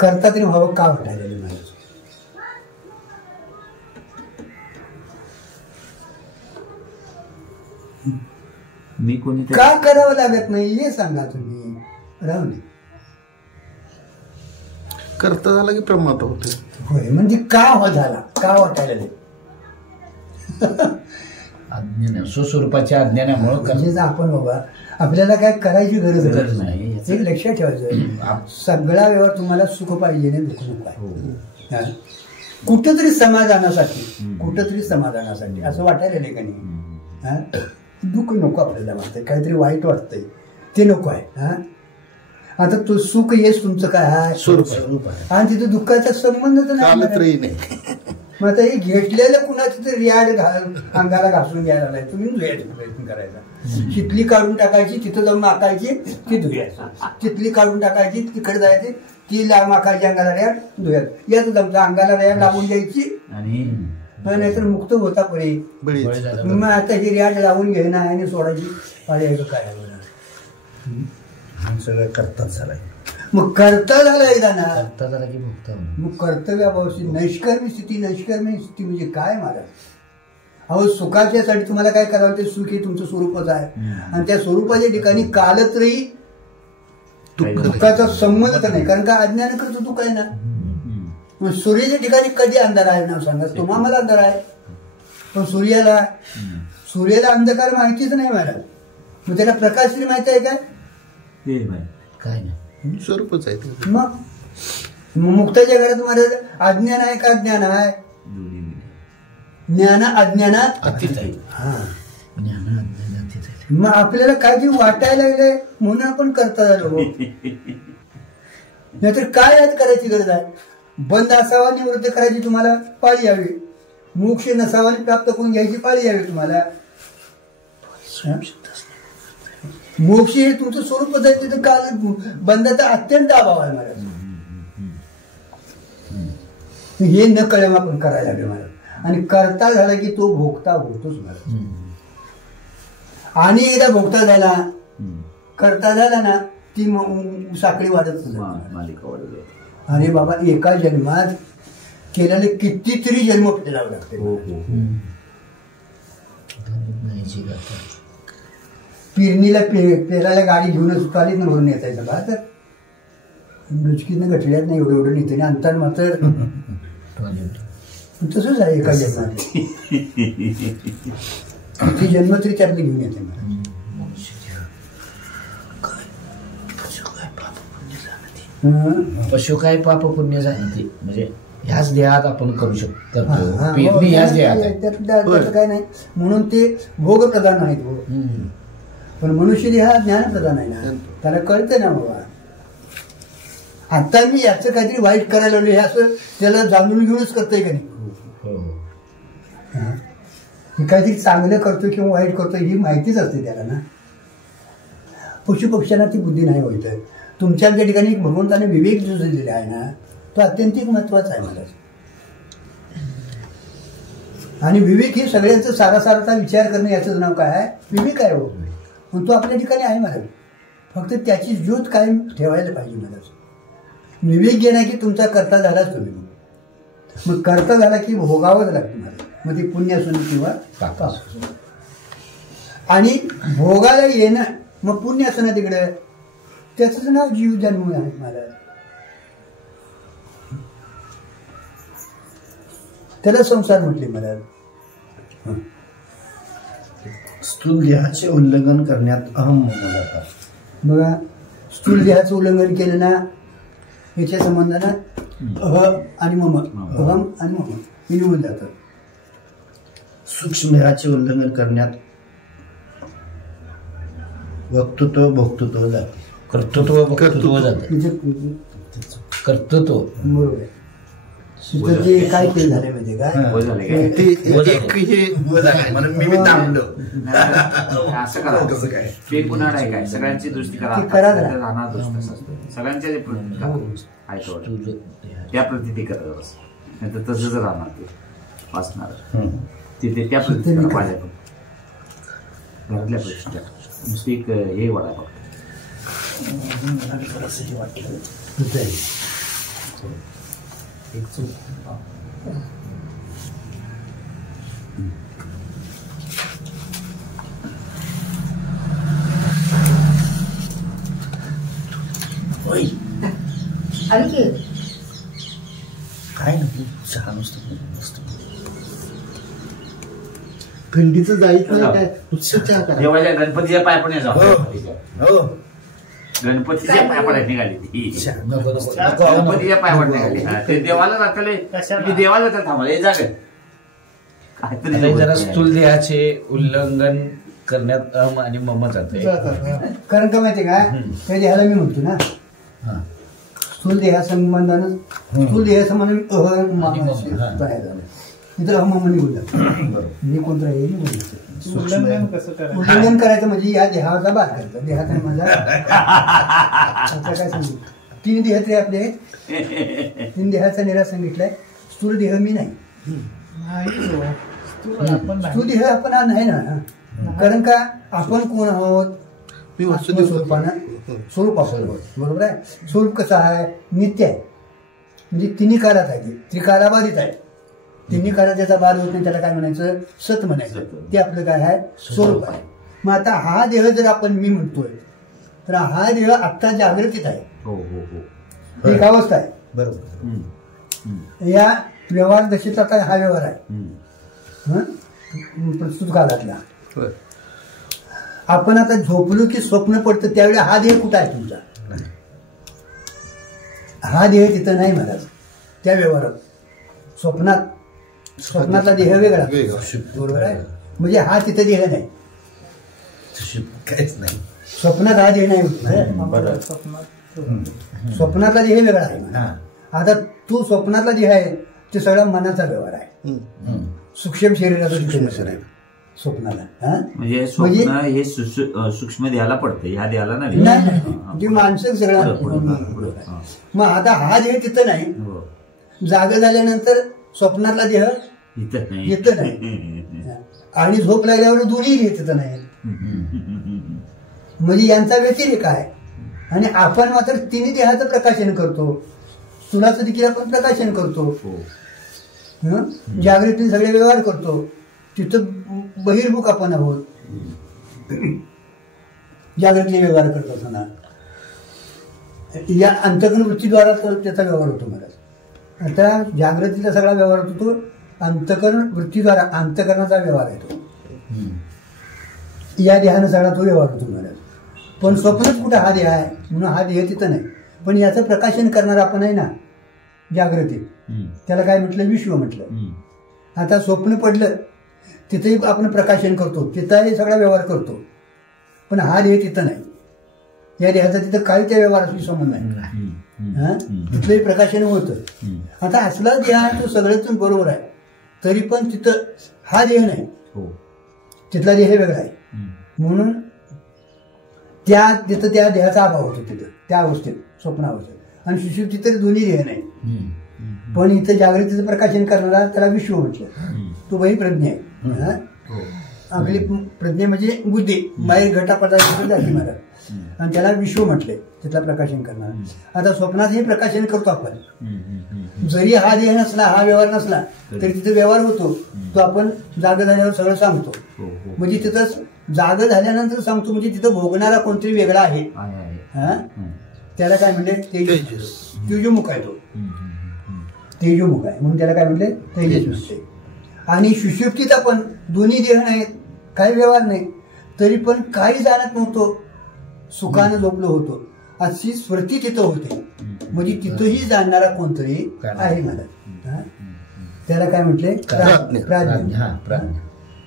करता तरी व्हावं का वाटायला महाराज. मी कोणी का करावं लागत नाही हे सांगा तुम्ही. राहू नये. करता झाला की प्रमाद होते. होय म्हणजे का हो झाला का वाटायला नाही. अज्ञान स्वस्वरूपाच्या अज्ञानामुळं म्हणजे आपण बाबा आपल्याला काय करायची गरज गरज नाही. नाही. एक लक्षात ठेवायचं सगळा व्यवहार तुम्हाला सुख पाहिजे नाही दुःख नको आहे. कुठंतरी समाधानासाठी असं वाटायला नाही का नाही. दुःख नको आपल्याला वाटतंय, काहीतरी वाईट वाटतंय ते नको आहे. आता तो सुख येस तुमचं काय आहे स्वरूप आणि तिथं दुःखाचा संबंधच नाही. मग आता हे घेतलेलं कुणाचं तरी रियाड अंगाला घासून घ्यायला नाही. तुम्ही धुयाचा प्रयत्न करायचा. चितली काढून टाकायची, तिथं जाऊन माकायची, ती धुयायचं. चितली काढून टाकायची, तिकडे जायची, ती माकायची अंगाला रियाड धुयायचं. याच आमच्या अंगाला रियाड लावून द्यायची आणि नाहीतर मुक्त होता पडे. मग आता ही रियाड लावून घेणं आणि सोडायची पाळी काय सगळं करताच झालाय. मग करता झाला एकदा ना. करता झाला की भोगता. मग कर्तव्याभावशी नैष्कर्मी स्थिती म्हणजे काय महाराज. अहो सुखाच्यासाठी तुम्हाला काय करावं ते सुख हे तुमचं स्वरूपच आहे. आणि त्या स्वरूपाच्या ठिकाणी कालत्रयी दुःखाचा संबंधच नाही. कारण का अज्ञान करतो दुःख आहे ना. सूर्याच्या ठिकाणी कधी अंधार आहे नाव सांगा. तुम्हा मला अंधार आहे पण सूर्याला अंधकार माहितीच नाही महाराज. मग त्याला प्रकाश माहिती आहे काय? काय नाही. स्वरूपच आहे. मग मुक्ताच्या घरात महाराज अज्ञान आहे का ज्ञान आहे? ज्ञान अज्ञानात अतीत आहे. ज्ञान अज्ञानात अतीत आहे. मग आपल्याला काय जे वाटायला लागलंय म्हणून आपण करता झालो. नाहीतर काय यात करायची गरज आहे. बंद असावा निवृत्त करायची तुम्हाला पाळी यावी. मोक्ष नसावा प्राप्त करून घ्यायची पाळी यावी तुम्हाला. मोक्ष हे तुमचं स्वरूपच आहे. तिथं काल बंधाचा अत्यंत अभाव आहे महाराज. हे न कळम आपण करायला लागले महाराज. आणि करता झाला की तो भोगता होतोच महाराज. आणि एकदा भोगता झाला करता झाला ना ती साखळी वाढत मालिका वाढली. अरे बाबा एका जन्मात केल्याने कितीतरी जन्म फेडावे लागते. पेरणीला पेरायला गाडी घेऊनच सुतालीत भरून येतायचं बा. तर डुचकीनं गठड्यात नाही एवढं नेते अंतर मात्र तसंच आहे. एका जन्मात किती जन्म तरी त्यातले घेऊन येते. पशु काय पाप पुण्य जाणते म्हणजे ह्याच देहात आपण करू शकतो हा, हा. पेरणी ह्याच देहात आहे. त्याचं काय नाही म्हणून ते भोग प्रधान नाहीत हो. पण मनुष्य देह हा ज्ञान प्रधान आहे ना, त्याला कळते ना बाबा आता मी याचं काहीतरी वाईट करायला लागलो हे असं त्याला जाणून घेऊनच करतोय का नाही. हा. हे काहीतरी चांगलं करतोय किंवा वाईट करतोय ही माहितीच असते त्याला ना. पशुपक्ष्यांना ती बुद्धी नाही होत. तुमच्या त्या ठिकाणी भगवंताने विवेक जो दिलेला आहे ना तो अत्यंतिक महत्वाचा आहे मला. आणि विवेक हे सगळ्यांचं सारासारचा विचार करणं याचं नाव काय आहे, विवेक आहे हो. पण तो आपल्या ठिकाणी आहे मला. फक्त त्याची ज्योत कायम ठेवायला पाहिजे मला. विवेक घेणं की तुमचा कर्ता झालाच तुम्ही, मग कर्ता झाला की भोगावंच लागतं मला. मग ते पुण्य असून किंवा पाप असो. आणि भोगाला येणं मग पुण्य असं ना तिकडे त्याचं नाव जीव जन्म आहे मला. त्याला संसार म्हटले मला. स्थूल देहाचे उल्लंघन करण्यात अहम म्हणून जातात. बघा स्थूल देहाचं उल्लंघन केलं ना याच्या संबंधानं अह आणि मम, अहम आणि मम हे निघून जातात. सूक्ष्म देहाचे उल्लंघन करण्यात वक्तृत्व भोक्तृत्व जाते. कर्तृत्व भोक्तृत्व जातं. म्हणजे कर्तृत्व बरोबर आहे. तिथं ते काय केलं झालं माहिती काय म्हणून मी थांबलो. असं करा काय ते पुन्हा नाही काय सगळ्यांची दुरुस्ती करा. ते करा जरा. राहणार दुरुस्त असतं. सगळ्यांच्या जे प्रती करा आहे तेवढं. त्या प्रती ते करत बस नाही तर तसंच राहणार ते वाचणार तिथे त्या प्रती करा माझ्याकडून घरातल्या प्रतिष्ठा नुसती एक हे वाढा फक्त. काय नको चहा नुसतं मस्त. थंडीचं जायचं नाही काय नुसतं चहा करा. देवाच्या गणपतीच्या पाय पण जाऊ हो गणपतीच्या पाय पडायला निघाली ती. नको नको गणपतीच्या पाय पड निघाली. ते देवाला जातले मी देवाला जाता थांबला हे जागे आता काहीतरी जरा स्थूल देहाचे उल्लंघन करण्यात अहम आणि मम जाते. कारण का माहिती का त्या देहाला मी म्हणतो ना हा. स्थूल देहा संबंधानं स्थूल देहा संबंध बाहेर झालं इतर अहम निघून जातं. मी कोणतं हे निघून उल्लंघन कसं करायचं. उल्लंघन करायचं म्हणजे या देहाचा बाद करायचा. देहात आहे माझा आता काय सांगू 3 देह ते आपले 3 देहाचा निराश सांगितलाय. स्थूल देह मी नाही. नाही हो. स्थूल आपण नाही. स्थूल देह आपण नाही ना. कारण का आपण कोण आहोत मी वासुदेव स्वरूपानं स्वरूप आहोत. बरोबर आहे. स्वरूप कसं आहे नित्य आहे. म्हणजे तिन्ही काळात आहे. त्रिकालाबाधित आहे. तिन्ही काळात ज्याचा बाद होत नाही त्याला काय म्हणायचं सत म्हणायचं. ते आपलं काय आहे स्वरूप आहे. मग आता हा देह जर आपण मी म्हणतोय तर हा देह आत्ता जागृतीत आहे. हो हो हो एक अवस्था आहे. बरोबर. या व्यवहार दशेचा काय हा व्यवहार आहे प्रस्तुत काळातला. आपण आता झोपलो की स्वप्न पडतं त्यावेळी हा देह कुठं आहे तुमचा. हा देह तिथं नाही महाराज. त्या व्यवहारात स्वप्नातला देह वेगळा बरोबर आहे. म्हणजे हा तिथं देह नाही. काहीच नाही. स्वप्नात हा देह नाही. आम्हाला स्वप्नात स्वप्नातला देह वेगळा आहे. आता तू स्वप्नातला देह आहे ते सगळा मनाचा व्यवहार आहे. सूक्ष्म शरीराचा सूक्ष्म आहे स्वप्नाला. म्हणजे स्वप्न हे सूक्ष्म देहाला पडतं ह्या देहाला नाही. म्हणजे मानसिक सगळं. मग आता हा देह तिथं नाही. जागा झाल्यानंतर स्वप्नातला देह येत नाही आणि झोप लागल्यावर दोन्ही देह तिथं नाही. म्हणजे यांचा व्यतिरेक आहे. आणि आपण मात्र तिन्ही देहाचं प्रकाशन करतो. स्थूलाचं देखील आपण प्रकाशन करतो. जागृतीने सगळे व्यवहार करतो. तिथं बहिर्मुख आपण आहोत. जागृतीने व्यवहार करत असताना या अंतर्गण वृत्तीद्वारा त्याचा व्यवहार होतो महाराज. आता जागृतीचा सगळा व्यवहार होतो तो अंतकरण वृत्तीद्वारा अंतकरणाचा व्यवहार आहे तो. या देहानं सगळा तो व्यवहार होतो महाराज. पण स्वप्नच कुठं हा देह आहे म्हणून हा देह तिथं नाही. पण याचं प्रकाशन करणार आपण आहे ना. जागृती, त्याला काय म्हटलं, विश्व म्हटलं. आता स्वप्न पडलं तिथेही आपण प्रकाशन करतो, तिथंही सगळा व्यवहार करतो, पण हा देह तिथं नाही. या देहाचा तिथं काही त्या व्यवहाराशी संबंध नाही. तिथलंही प्रकाशन होतं. आता असला देह आहे तो सगळ्यातून बरोबर आहे, तरी पण तिथं हा देह नाही, तिथला देह वेगळा आहे. म्हणून तिथं त्या देहाचा अभाव होतो तिथं, त्या अवस्थेत, स्वप्नावस्थेत. आणि सुषुप्तीत तर दोन्ही देह नाही. पण इथं जागृतीचं प्रकाशन करणारा त्याला विश्व म्हटलं. तो बहिप्रज्ञा आहे. आपली प्रज्ञा म्हणजे बुद्धी, बाहेर घटापटाची जाती महाराज, आणि त्याला विश्व म्हटले, तिथला प्रकाशन करणार. आता स्वप्नातही प्रकाशन करतो आपण. जरी हा देह नसला, हा व्यवहार नसला, तरी तिथे व्यवहार होतो. तो आपण जाग झाल्यावर सगळं सांगतो. म्हणजे तिथं जाग झाल्यानंतर सांगतो, म्हणजे तिथं भोगणारा कोणतरी वेगळा आहे. त्याला काय म्हणले, तेजोमुख आहे. तो तेजोमुख आहे म्हणून त्याला काय म्हणले, तेजस म्हणते. आणि सुषुप्तीत पण दोन्ही देह नाहीत, काही व्यवहार नाही, तरी पण काही जाणत नव्हतो, सुखानं झोपलो होतो, अशी स्मृती तिथं होते. म्हणजे तिथंही जाणणारा कोणतरी आहे मला. त्याला काय म्हटले,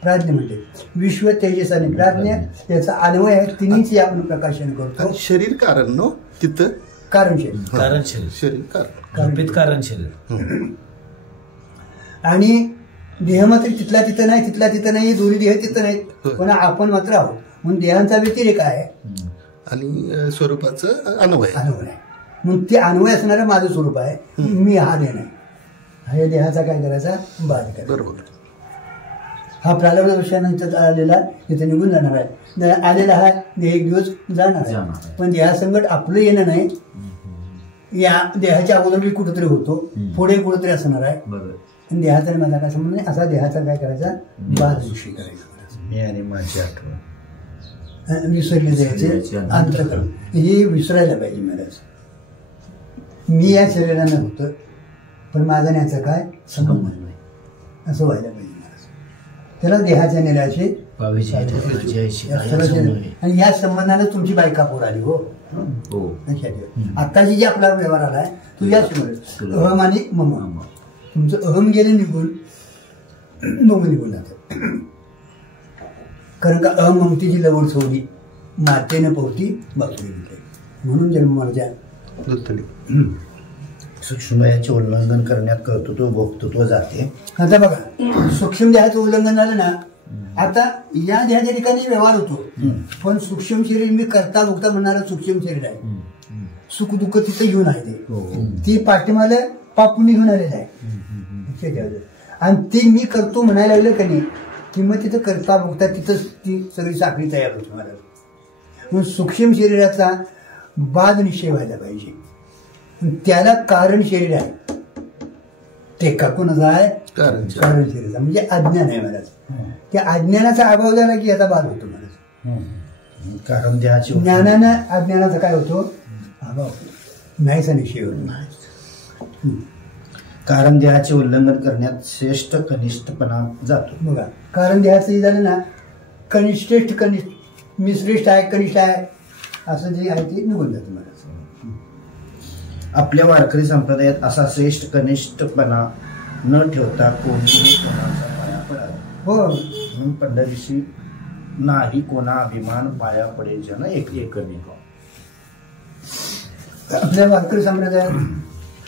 प्राज्ञ म्हटले. विश्व, तेजस आणि प्राज्ञ याचा अन्वय आहे. तिन्हीच आपण प्रकाशन करतो. शरीर कारण नो तिथं, कारण शरीर, शरीर कारण शरीर. आणि देह मात्र तिथला तिथं नाही, तिथला तिथं नाही, दोन्ही देह तिथं नाहीत, पण आपण मात्र आहोत. म्हणून देहांचा व्यतिरेक आहे आणि स्वरूपाचं अन्वय आहे. म्हणून ते अन्वय असणारं माझं स्वरूप आहे. मी हा देह नाही. हा देहाचा काय करायचा, बाध करायचा. बरोबर. हा प्रारब्ध वर्षानंतर आलेला तिथे निघून जाणार आहे. आलेला हा देह एक दिवस जाणार आहे. पण देहासंकट आपलं येणं नाही. या देहाच्या अगोदर मी कुठेतरी होतो, पुढे कुठेतरी असणार आहे. आणि देहाचा माझा काय संबंध नाही. असा देहाचा काय करायचा, बाध विषयी करायचा. मी आणि माझी आठवण विसरले जायचे अंतःकरण, हे विसरायला पाहिजे महाराज. मी या शरीरानं होतं, पण माझा याचा काय संबंध नाही, असं व्हायला पाहिजे महाराज. त्याला देहाच्या निराशे आणि या संबंधाने तुमची बायका पोर आली. हो, आत्ताची जी आपला व्यवहार आलाय तो याच अहम आणि मम. तुमचं अहम गेले निघून, मम निघून जातं. कारण का अममतीची लवड सोडली, मातेनं पोहती बासुरी दिली, म्हणून जन्माच्या सूक्ष्मदेहाचे उल्लंघन करण्यात कर्तृत्व भोक्तृत्व जाते. आता बघा, सूक्ष्म देहाचं उल्लंघन झालं ना, आता या देहाच्या ठिकाणी व्यवहार होतो, पण सूक्ष्म शरीर मी करता भोगता म्हणणारं सूक्ष्म शरीर आहे. सुख दुःख तिथं घेऊन आहे, ती पाठीमाला पापुनी घेऊन आलेलं आहे. आणि ते मी करतो म्हणायला लागलं का नाही, की मग तिथं करता बघता तिथंच ती सगळी साखळी तयार होती मला. म्हणून सूक्ष्म शरीराचा बाद निश्चय व्हायला पाहिजे. त्याला कारण शरीर आहे, ते का कोणाचा आहे, कारण शरीराचा, म्हणजे अज्ञान आहे महाराज. त्या अज्ञानाचा अभाव झाला की याचा बाद होतो महाराज. कारण देहाची ज्ञानानं अज्ञानाचा काय होतो, अभाव नाहीचा निश्चय होतो. कारण देहाचे उल्लंघन करण्यात श्रेष्ठ कनिष्ठपणा जातो. बघा, कारण देहाचं झालं ना, कनिष्ठ कनिष्ठ, मी श्रेष्ठ आहे, कनिष्ठ आहे, असं जे आहे ते निघून जातं मला. आपल्या वारकरी संप्रदायात असा श्रेष्ठ कनिष्ठपणा न ठेवता कोणीही कोणाचा पाया पडावा. हो, म्हणून पंढरीशी नाही कोणा अभिमान पाया पडेल जन एक आपल्या वारकरी संप्रदायात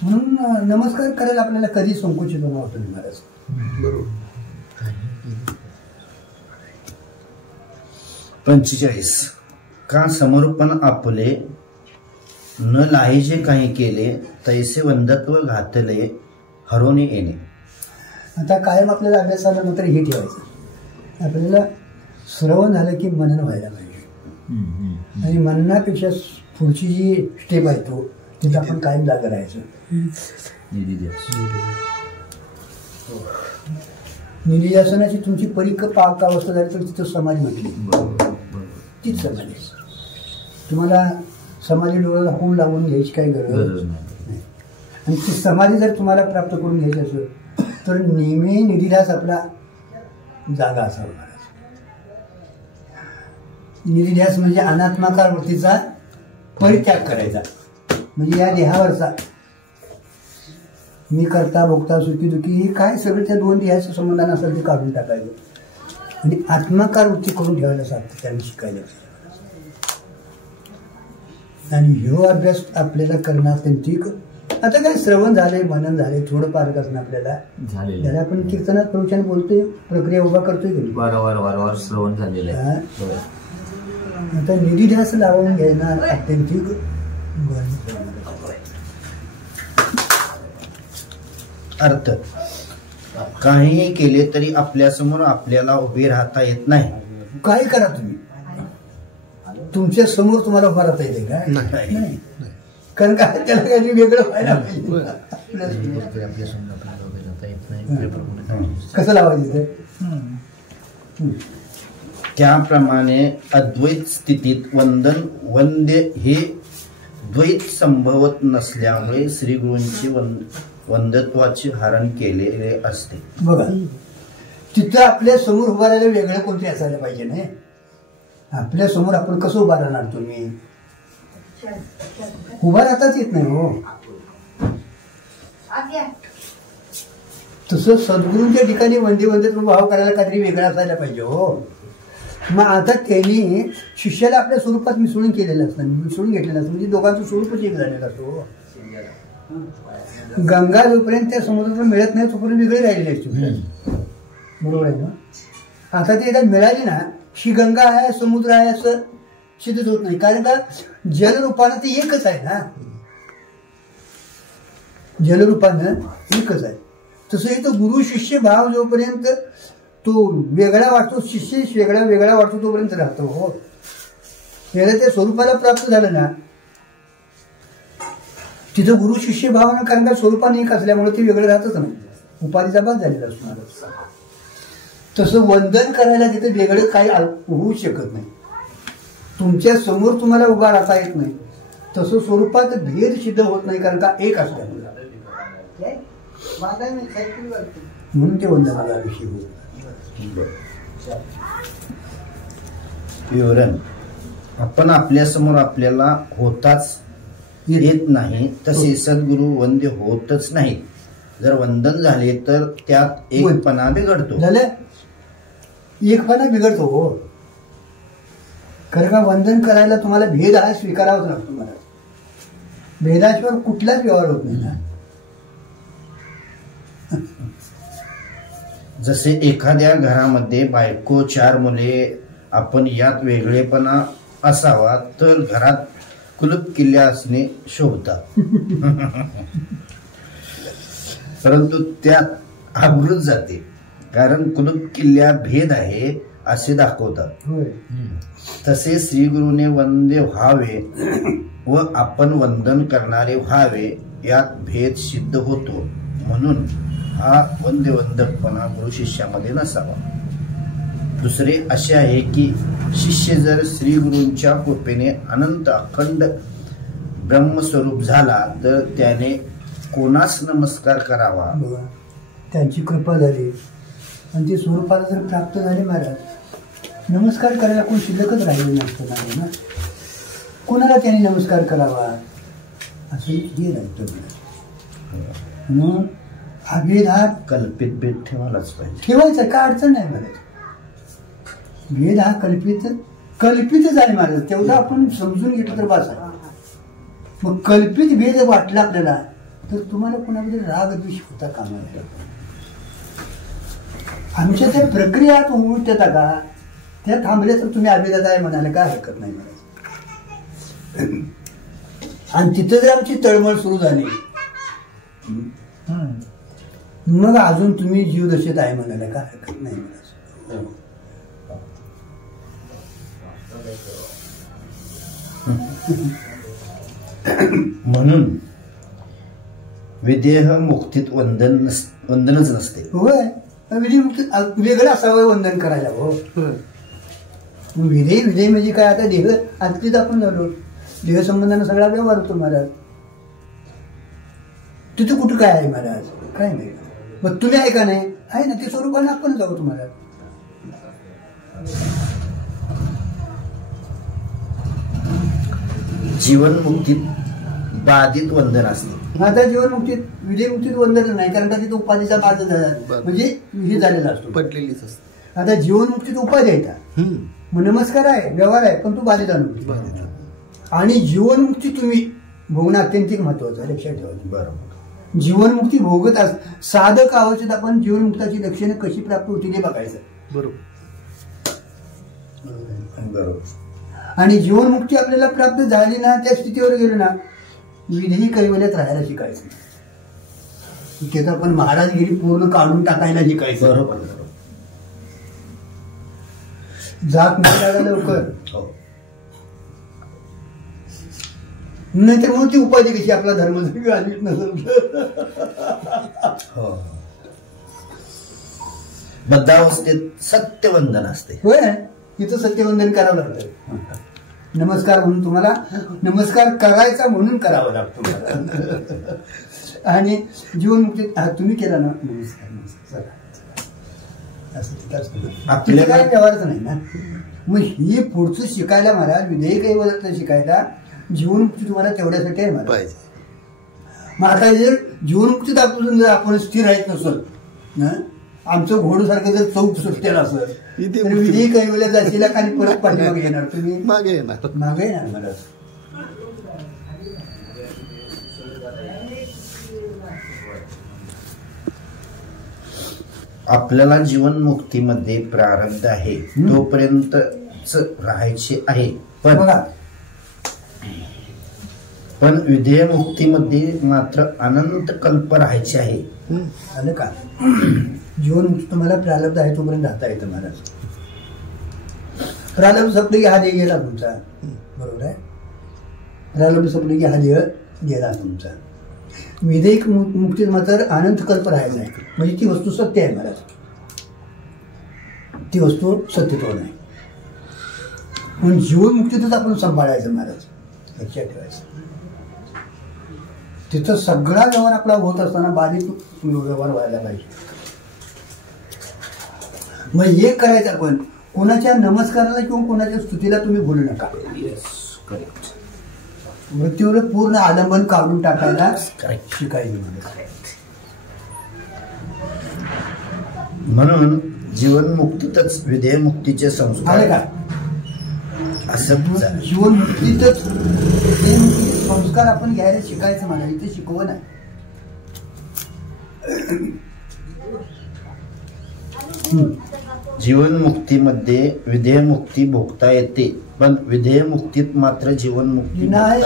म्हणून नमस्कार करायला आपल्याला कधी संकुचित होणार होतं महाराज. बरोबर. 45 का समर्पण आपले न लाहीजे काही केले, तैसे वंदत्व घातले हरवणे येणे. आता कायम आपल्याला अभ्यासाला मात्र हे ठेवायचं, आपल्याला श्रवण झालं की मनन व्हायला पाहिजे. आणि मननापेक्षा पुढची जी स्टेप आहे तो तिथं आपण कायम जागा राहायचं. निधिध्यासनाची तुमची पाक अवस्था झाली तर तिथं समाधी म्हटली, तीच समाधी. तुम्हाला समाधी डोळ्याला होऊन लावून घ्यायची काही गरज नाही. आणि ती समाधी जर तुम्हाला प्राप्त करून घ्यायची असेल तर नेहमी निधिध्यास आपला जागा असावा. निधिध्यास म्हणजे अनात्माकार वृत्तीचा परित्याग करायचा, म्हणजे या देहावरचा मी करता भोगता सुखी दुखी हे काय सगळं त्या दोन ध्येयाचं संबंधानं असेल ते काढून टाकायचं आणि आत्माकार वृत्ती करून ठेवायला सांगते त्यांनी शिकायला. आणि ह्यो अभ्यास आपल्याला करणार त्यांची आता काय श्रवण झाले मनन झाले थोडंफार असणं आपल्याला झालेलं त्याला आपण कीर्तनात प्रवचन बोलतोय प्रक्रिया उभा करतोय की वारंवार श्रवण झालेलं आहे. आता निधी ध्यास लावून घेणार अत्यंतिक अर्थ काहीही केले तरी आपल्यासमोर आपल्याला उभे राहता येत नाही. काय करा तुम्ही तुमच्या समोर तुम्हाला उभा राहता येते का? नाही. कारण काय त्याला काही वेगळं व्हायला पाहिजे. कसं लावायचं ते? त्याप्रमाणे अद्वैत स्थितीत वंद्य हे द्वैत संभवत नसल्यामुळे श्रीगुरूंचे वंदत्वाचे हरण केलेले असते. बघा तिथं आपल्या समोर उभा राहायला वेगळं कोणते असायला पाहिजे नाही. आपल्या समोर आपण कसं उभा राहणार? तुम्ही उभा राहताच येत नाही हो. तसं सद्गुरूंच्या ठिकाणी वंदे भाव करायला काहीतरी वेगळा असायला पाहिजे हो. मग आता त्यांनी शिष्याला आपल्या स्वरूपात मिसळून केलेलं असतं, मिसळून घेतलेलं असतं, म्हणजे दोघांचं स्वरूपच एक झालेलं असतो. गंगा जोपर्यंत त्या समुद्राला मिळत नाही तोपर्यंत वेगळे राहिलेले असते. बरोबर आहे ना? आता ते एकदा मिळाली ना ही गंगा आहे समुद्र आहे असं सिद्धच होत नाही. कारण का जलरूपानं ते एकच आहे ना. जलरूपानं एकच आहे. तसं इथं गुरु शिष्य भाव जोपर्यंत तो वेगळा वाटतो, शिष्य वेगळा वाटतो तोपर्यंत राहतो हो. एकदा त्या स्वरूपाला प्राप्त झालं ना तिथं गुरु शिष्य भावना कारण का स्वरूपाने एक असल्यामुळे ते वेगळं राहतच नाही. उपाधीचा भाग झालेला असणार. तसं वंदन करायला तिथे वेगळं काही होऊ शकत नाही. तुमच्या समोर तुम्हाला उभा राहता येत नाही. तसं स्वरूपात भेद सिद्ध होत नाही कारण का एक असल्यामुळे. म्हणून ते वंदनाला विषय होत. विवरण आपण आपल्या समोर आपल्याला होताच येत नाही तसे सद्गुरु वंद्य होतच नाही. जर वंदन झाले तर त्यात एकपणा बिघडतो. एकपणा बिघडतो हो. कारण का वंदन करायला तुम्हाला भेद हा स्वीकारावाच लागतो. मला भेदाशिवाय कुठलाच व्यवहार होत नाही ना. जसे एखाद्या घरामध्ये बायको 4 मुले आपण यात वेगळेपणा असावा तर घरात कुलूप किल्ल्या असणे शोभतात. परंतु त्यात आबरूच जाते कारण कुलूप किल्ल्या भेद आहे असे दाखवतात. तसे श्रीगुरूने वंदे व्हावे व आपण वंदन करणारे व्हावे यात भेद सिद्ध होतो. म्हणून हा वंदकपणा गुरु शिष्यामध्ये नसावा. दुसरे असे आहे की शिष्य जर श्रीगुरूंच्या कृपेने अनंत अखंड ब्रह्मस्वरूप झाला तर त्याने कोणास नमस्कार करावा. त्यांची कृपा झाली आणि ते स्वरूपाला जर प्राप्त झाले महाराज नमस्कार करायला कोण शिल्लकच राहिले नसतं ना. कोणाला त्याने नमस्कार करावा असं हे राहतं. म्हणून हा भेद हा कल्पित भेद ठेवायलाच पाहिजे. ठेवायचा काय अडचण नाही महाराज. भेद हा कल्पितच आहे महाराज. तेवढा आपण समजून घेतलं तर बस आहे. मग कल्पित भेद वाटला आपल्याला तर तुम्हाला कोणाबद्दल राग द्वेष होता कामा नये. आमच्या त्या प्रक्रियात होऊ देता का त्या थांबल्या तर तुम्ही अभेदात आहे म्हणाले काय हरकत नाही महाराज. आणि तिथं जर आमची तळमळ सुरू झाली मग अजून तुम्ही जीवदशेत आहे म्हणाले काय हरकत नाही महाराज. म्हणून विदेह मुक्तीत वंदनच नसते. होय विधीमुक्ती वेगळं असावं वंदन करायला हो. विधेय म्हणजे काय आता देह आजच आपण झालो. देह संबंधाने सगळा व्यवहार होतो महाराज. तिथं कुठं काय आहे महाराज? काय नाही. मग तुम्ही आहे का नाही? आहे ना. ते स्वरूपाने आपण जाऊ तुम्हाला. बाधित वंदन असते. आता जीवनमुक्तीत विधेयमुक्तीत वंदन नाही, कारण का तिथे उपाधीचा बाध म्हणजे हे झालेला असतो, पडलेलीच असते. आता जीवनमुक्तीत उपाधी येतात, मग नमस्कार आहे, व्यवहार आहे, पण तू बाधित अनुभव. आणि जीवनमुक्ती तुम्ही भोगणं अत्यंत महत्वाचं आहे, लक्षात ठेवा. बरोबर. जीवनमुक्ती भोगत साधक आवश्यक आपण जीवनमुक्ताची लक्षणे कशी प्राप्त होती ते बघायचं. बरोबर. आणि जीवनमुक्ती आपल्याला प्राप्त झाली ना, त्या स्थितीवर गेलो ना, विधी कैवल्यात राहायला शिकायचं. त्याचा आपण महाराजगिरी पूर्ण काढून टाकायला शिकायचं. बरोबर. जात नाही लवकर, हो. नाहीतर मग ती उपाधी कशी आपला धर्म आलीच नसेल. हो. बद्धावस्थेत सत्यवंदन असते. होय, तिथं सत्यवंदन करावं लागतं. नमस्कार म्हणून तुम्हाला नमस्कार करायचा म्हणून करावा लागतो. आणि जीवनमुक्ती तुम्ही केला ना, नमस्कार आपल्याला काय व्यवहारच नाही ना. मग ही पुढचं शिकायला महाराज विधेयक शिकायला जीवनमुक्ती तुम्हाला तेवढ्यासाठी आहे महाराज. मग आता जर जीवनमुक्तीत आपण स्थिर राहत नसत, आमचं घोडसारखं जर चौक सुटलेलं असेल तर विधी कैवल्या जाशीला आणि परत पाठीमागे येणार, तुम्ही मागे येणार मला. आपल्याला जीवनमुक्तीमध्ये प्रारब्ध आहे तोपर्यंतच राहायचे आहे, पण विधेयमुक्तीमध्ये मात्र अनंत कल्प राहायचे आहे. आलं का? जीवनमुक्ती तुम्हाला प्रारब्ध आहे तोपर्यंत राहता येतं महाराज. प्रारब्ध संपले की हा देह गेला तुमचा, बरोबर आहे. प्रारब्ध संपले की हा देह गेला तुमचा. विधेयक मुक्तीत मात्र अनंत कल्प राहायला नाही, म्हणजे ती वस्तू सत्य आहे महाराज, ती वस्तू सत्यत्व नाही. म्हणून जीवनमुक्तीतच आपण सांभाळायचं महाराज, लक्षात ठेवायचं. तिथं सगळा व्यवहार आपला होत असताना बाधित व्यवहार व्हायला पाहिजे. मग हे करायचं आपण. कोणाच्या नमस्काराला किंवा कोणाच्या स्तुतीला तुम्ही बोलू नका. मृत्यूवर पूर्ण आलंबन काढून टाकायला शिकायचं. म्हणून जीवनमुक्तीतच विधेयमुक्तीचे संस्कार का असं जीवनमुक्तीतच संस्कार आपण घ्यायला शिकायचं. मला इथे शिकवण आहे. जीवनमुक्तीमध्ये विधेयमुक्ती भोगता येते, पण विधेयमुक्तीत मात्र जीवनमुक्ती नाही.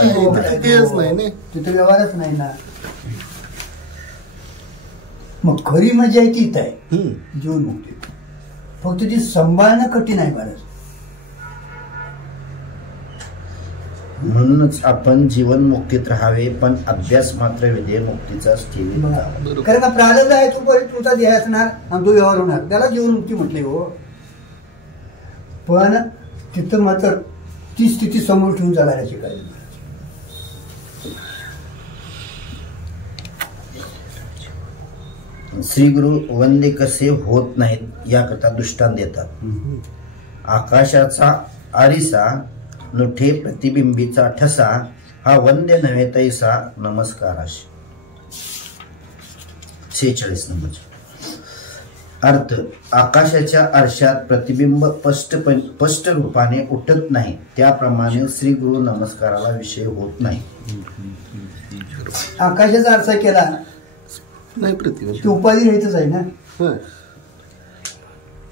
तिथे व्यवहारच नाही ना. मग खरी मजा आहे तीच आहे जीवनमुक्तीत, फक्त ती सांभाळणं कठीण आहे महाराज. म्हणूनच आपण जीवनमुक्तीत राहावे, पण अभ्यास मात्र विधेयमुक्तीचाच ठेवी. कारण का प्रारब्ध आहे, तुमचा देह असणार आणि तो व्यवहार होणार, त्याला जीवनमुक्ती म्हटले हो. पण तिथं मात्र ती स्थिती समोर ठेवून चालायला शिकायला. श्री गुरु वंदे कसे होत नाहीत याकरता दृष्टांत देतात. आकाशाचा आरिसा नुठे प्रतिबिंबीचा ठसा, हा वंद्य नव्हे तैसा नमस्काराशी. 46 नंबर. अर्थ, आकाशाच्या आरशात प्रतिबिंब स्पष्ट रूपाने उठत नाही, त्याप्रमाणे श्री गुरु नमस्काराला विषय होत नाही. आकाशाचा आरसा केला नाही, प्रतिबिंब ती उपाधी राहतच आहे ना.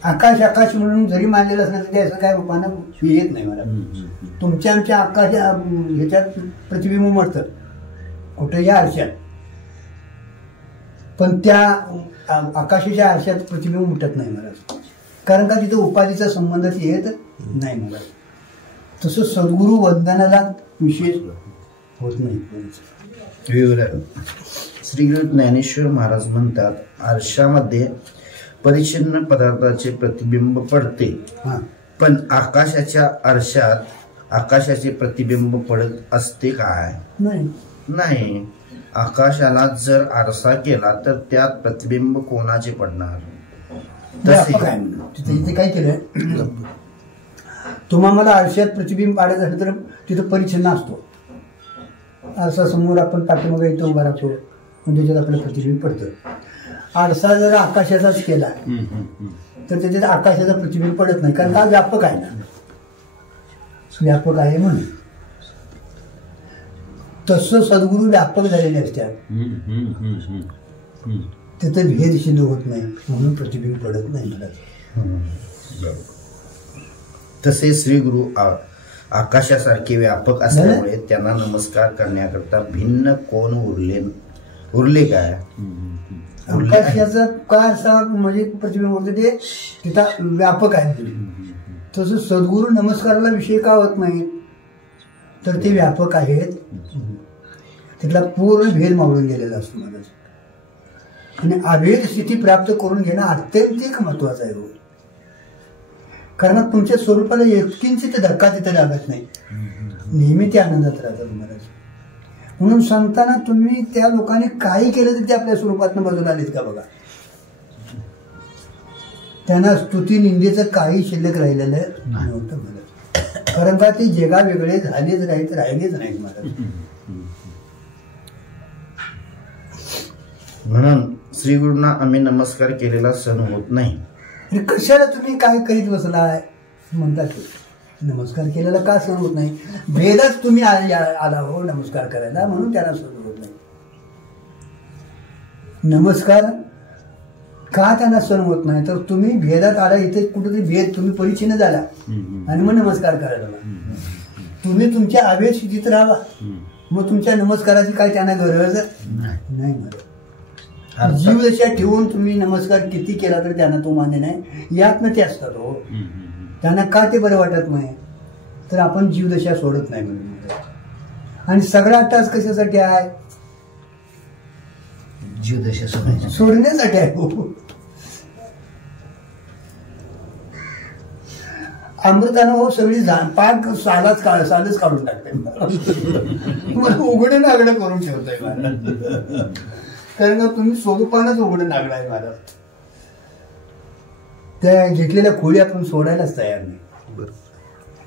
आकाश आकाश म्हणून जरी मानलेलं असलं तरी असं काय रूपानं येत नाही मला. तुमच्या आमच्या आकाश ह्याच्यात प्रतिबिंब उमटतं कुठं या आरशात, पण त्या आकाशाच्या आरशात प्रतिबिंब उमटत नाही मला, कारण का तिथं उपाधीचा संबंध येत नाही मला. तसं सद्गुरु वंदनाला विशेष होत नाही. विवरण. श्री गुरु ज्ञानेश्वर महाराज म्हणतात, आरशामध्ये परिच्छिन्न पदार्थाचे प्रतिबिंब पडते, पण आकाशाच्या आरशात आकाशाचे प्रतिबिंब पडत असते काय? नाही. आकाशाला जर आरसा केला तर त्यात प्रतिबिंब कोणाचे पडणार? तिथे काय केलंय, तुम्हाला मला आरशात प्रतिबिंब पाडायचं असेल तर तिथं परिच्छिन्न असतो, आरसा समोर आपण पाठीमागे इथं उभा राहतो म्हणजे त्याच्यात आपलं प्रतिबिंब पडतं. आरसा जर आकाशाचाच केला तर त्याच्यात आकाशाचा प्रतिबिंब पडत नाही, कारण हा व्यापक आहे ना, व्यापक आहे म्हणून. तसं सद्गुरू व्यापक झालेले असतात, तिथं भेद सिद्ध होत नाही म्हणून प्रतिबिंब पडत नाही मला. तसे श्री गुरु आकाशासारखे व्यापक असल्यामुळे त्यांना नमस्कार करण्याकरता भिन्न कोण उरले काय? आकाशाचा का असा म्हणजे प्रतिबिंब होतं ते तिथं व्यापक आहे. तसं सद्गुरू नमस्काराला विषय का होत नाही तर ते व्यापक आहेत, तिथला पूर्ण भेद मावळून गेलेला असतो मला. आणि अभेद स्थिती प्राप्त करून घेणं अत्यंतिक महत्वाचं आहे. कारण तुमच्या स्वरूपाला इतकिंचित धक्का तिथे लागत नाही, नेहमी ते आनंदात राहतात महाराज. म्हणून सांगताना तुम्ही त्या लोकांनी काही केलं तर ते आपल्या स्वरूपातनं बाजूला आलेत का बघा. त्यांना स्तुती निंदेचं काही शिल्लक राहिलेलं नव्हतं महाराज, कारण का ते जगा वेगळे झालेच नाहीत, राहिलेच नाहीत महाराज. म्हणून श्री गुरूंना आम्ही नमस्कार केलेला सण होत नाही. कशाला तुम्ही काय करीत बसलाय म्हणतात, नमस्कार केलेला का सण होत नाही? भेदच तुम्ही आला हो नमस्कार करायला, म्हणून त्याला सण होत नाही. नमस्कार का त्यांना सण होत नाही तर तुम्ही भेदात आला, इथे कुठेतरी भेद तुम्ही परिचिन्न झाला आणि मग नमस्कार करायला. तुम्ही तुमच्या अभेद स्थितीत राहा, मग तुमच्या नमस्काराची काय त्यांना गरज नाही. जीव दशा ठेवून तुम्ही नमस्कार किती केला तर त्यांना तो मान्य नाही, यातनं ते असतात हो. त्यांना का ते बरं वाटत नाही तर आपण जीवदशा सोडत नाही म्हणून. आणि सगळा तास कशासाठी आहे? जीवदशा सोडण्यासाठी आहे हो. अमृतानं हो सगळी पाक सालच काढून टाकते, उघडं नागडं करून ठेवतंय महाराज. कारण का तुम्ही स्वरूपानंच उघडं नागडं आहे महाराज. त्या घेतलेल्या खोळी आपण सोडायलाच तयार नाही,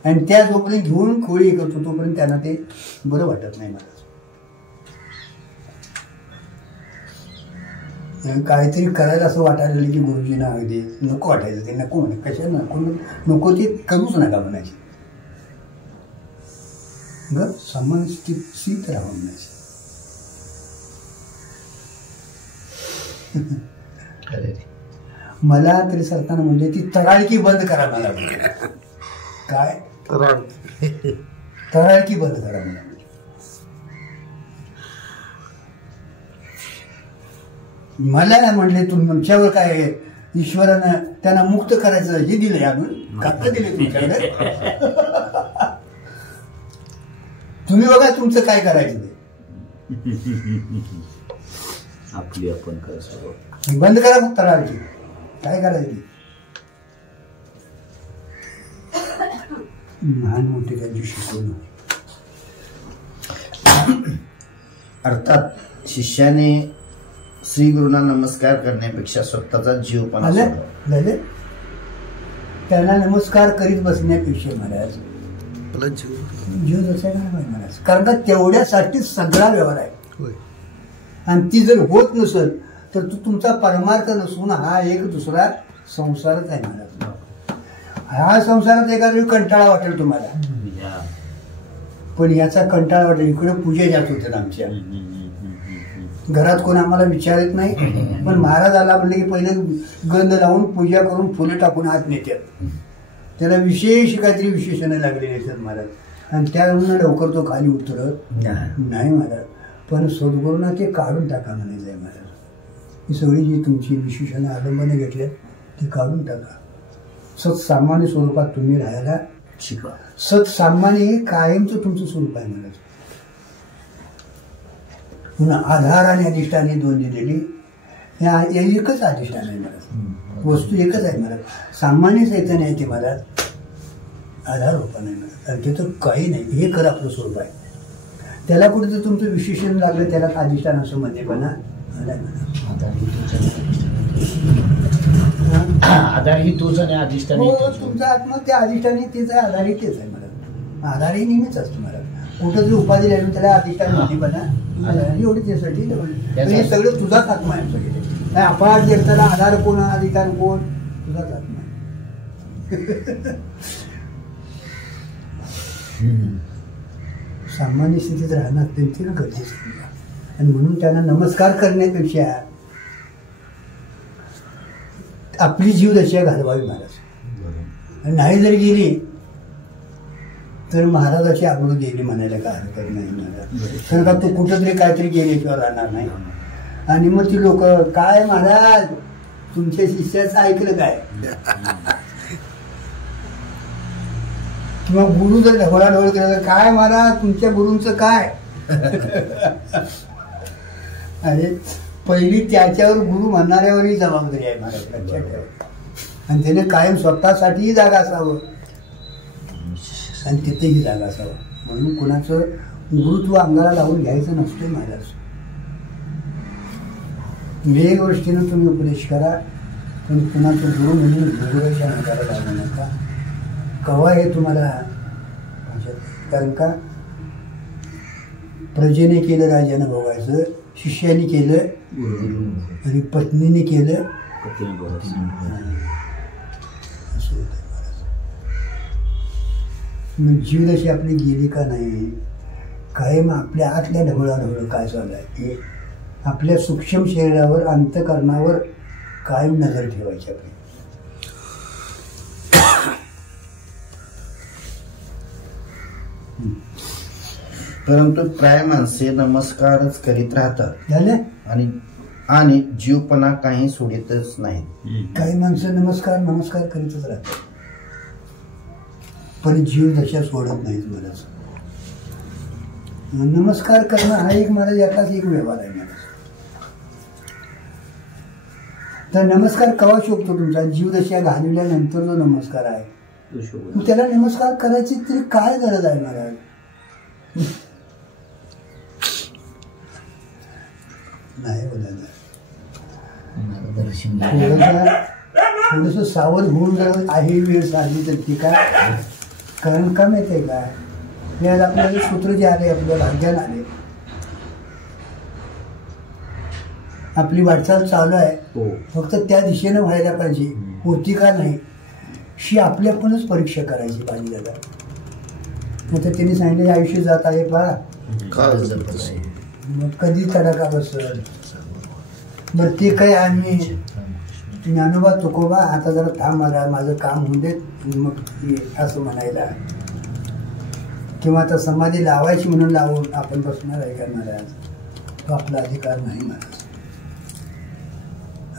आणि त्या जोपर्यंत घेऊन खोळी करतो तोपर्यंत त्यांना ते बरं वाटत नाही महाराज. काहीतरी करायला असं वाटायला लागलं की गुरुजींना अगदी नको वाटायचं, ते नको म्हणे, कशा नको ते करूच नका म्हणायचे, ग समान स्थित राहा म्हणायचे. मला तरी सरताना म्हणजे ती तराळकी बंद करा मला. काय तराळकी बंद करा मला. मला नाही म्हणले तुमच्यावर काय ईश्वरानं त्यांना मुक्त करायचं हे दिलंय, अजून कागद दिले तुमच्याकडे, तुम्ही बघा तुमचं काय करायचं ते. आपली आपण करायचं, बंद करा मग तराळकी. काय करायची लहान मोठे त्यांची शिकवण. अर्थात शिष्याने श्री गुरूंना नमस्कार करण्यापेक्षा स्वतःचा जीवपणा झाले, त्यांना नमस्कार करीत बसण्यापेक्षा महाराज जीव जसा महाराज, कारण का तेवढ्यासाठी सगळा व्यवहार आहे. आणि ती जर होत नसेल तर तो तुमचा परमार्थ नसून हा एक दुसरा संसारच आहे महाराज. हा संसारात एका वेळी कंटाळा वाटेल तुम्हाला, पण याचा कंटाळा वाटेल. इकडे पूजा जात होते आमच्या घरात, कोण आम्हाला विचारत नाही, पण महाराज आला म्हणले की पहिले गंध लावून पूजा करून फुलं टाकून हात नेतात. त्याला विशेष काहीतरी विशेषणं लागलेली असतात महाराज, आणि त्यावरून लवकर तो खाली उतरत नाही महाराज. पण सद्गुरूंना ते काढून टाका म्हणायचं आहे महाराज. ही सगळी जी तुमची विशेषणं अवलंबने घेतल्यात ती काढून टाका. सत्सामान्य स्वरूपात तुम्ही राहायला शिका. सत्सामान्य हे कायमचं तुमचं स्वरूप आहे महाराज. पुन्हा आधार आणि अधिष्ठान ही दोन दिलेली एकच अधिष्ठान आहे महाराज, वस्तू एकच आहे महाराज. सामान्य चैतन्य आहे ते महाराज, आधार होता नाही महाराज. आणि तिथं काही नाही, हे खरं आपलं स्वरूप आहे. त्याला कुठे तर तुमचं विशेषण लागलं त्याला अधिष्ठान असं म्हणजेपणा आधार ही तोच आणि अधिष्ठान तुमचा आत्मा त्या अधिष्ठानी तेच आहे, आधारही तेच आहे महाराज. आधारही नेहमीच असतो महाराज. कुठं तरी उपाधी लागून त्याला अधिष्ठान होती पण एवढी त्यासाठी हे सगळं तुझाच आत्मा आहे सगळे अपार जगताला आधार कोण अधिकार कोण तुझाच आत्मा आहे. सामान्य स्थितीत राहणं अत्यंत गरजेचं आहे. आणि म्हणून त्यांना नमस्कार करण्यापेक्षा आपली जीवदशा घालवावी महाराज. आणि नाही जरी गेली तर महाराजाची आबरू गेली म्हणायला काय हरकत नाही महाराज. कारण का तू कुठंतरी काहीतरी गेल्याशिवाय राहणार नाही. आणि मग ती लोक काय महाराज तुमच्या शिष्याचं ऐकलं काय, किंवा गुरु जर ढवळाढवळ केला तर काय महाराज तुमच्या गुरूंचं काय. अरे पहिली त्याच्यावर गुरु म्हणणाऱ्यावरही जबाबदारी आहे महाराज, लक्षात ठेवा. आणि त्याने कायम स्वतःसाठीही जागा असावं आणि तिथेही जागा असावं. म्हणून कुणाचं गुरुत्व अंगाला लावून घ्यायचं नसतं महाराज. वेग गोष्टीनं तुम्ही उपदेश करा पण कुणाचं गुरु म्हणून गुरुच्या नकारा लावू नका. कवा हे तुम्हाला, कारण का प्रजेने केलं राजानं भोगायचं, शिष्याने केलं आणि पत्नीने केलं असं होतं. मग जीवदशी आपली गेली का नाही, कायम आपल्या आतल्या ढवळाढवळ काय चालू आहे ते आपल्या सूक्ष्म शरीरावर अंतःकरणावर कायम नजर ठेवायची आपली. परंतु प्राय माणसे नमस्कारच करीत राहतात झालं. आणि जीवपणा काही सोडितच नाही. काही माणसं नमस्कार नमस्कार करीतच राहतात पण जीव दशा सोडत नाहीत. महाराज नमस्कार करणं हा एक महाराज याचाच एक व्यवहार आहे महाराज. तर नमस्कार कवा शोभतो तुमचा, जीवदशा घालवल्यानंतर जो नमस्कार आहे त्याला नमस्कार करायची तरी काय गरज आहे महाराज. नाही बोलायला थोडस सावध होऊन जर आहे वेळ साधली तर ठीक आहे. कारण का माहिती आहे का, हे आज आपल्याला सूत्र जे आले आपल्या भाग्यान आले, आपली वाटचाल चालू आहे फक्त त्या दिशेनं व्हायला पाहिजे, होती का नाही शी आपली आपणच परीक्षा करायची पाहिजे. दादा नाही तर त्यांनी सांगितलं आयुष्य जात आहे पहा मग कधी तडाखा बसल. बरं ते काय आम्ही ज्ञानोबा तुकोबा आता जरा थांब महाराज माझं काम होऊन देत मग असं म्हणायला, किंवा आता समाधी लावायची म्हणून लावून आपण बसणार आहे का महाराज, तो आपला अधिकार नाही महाराज.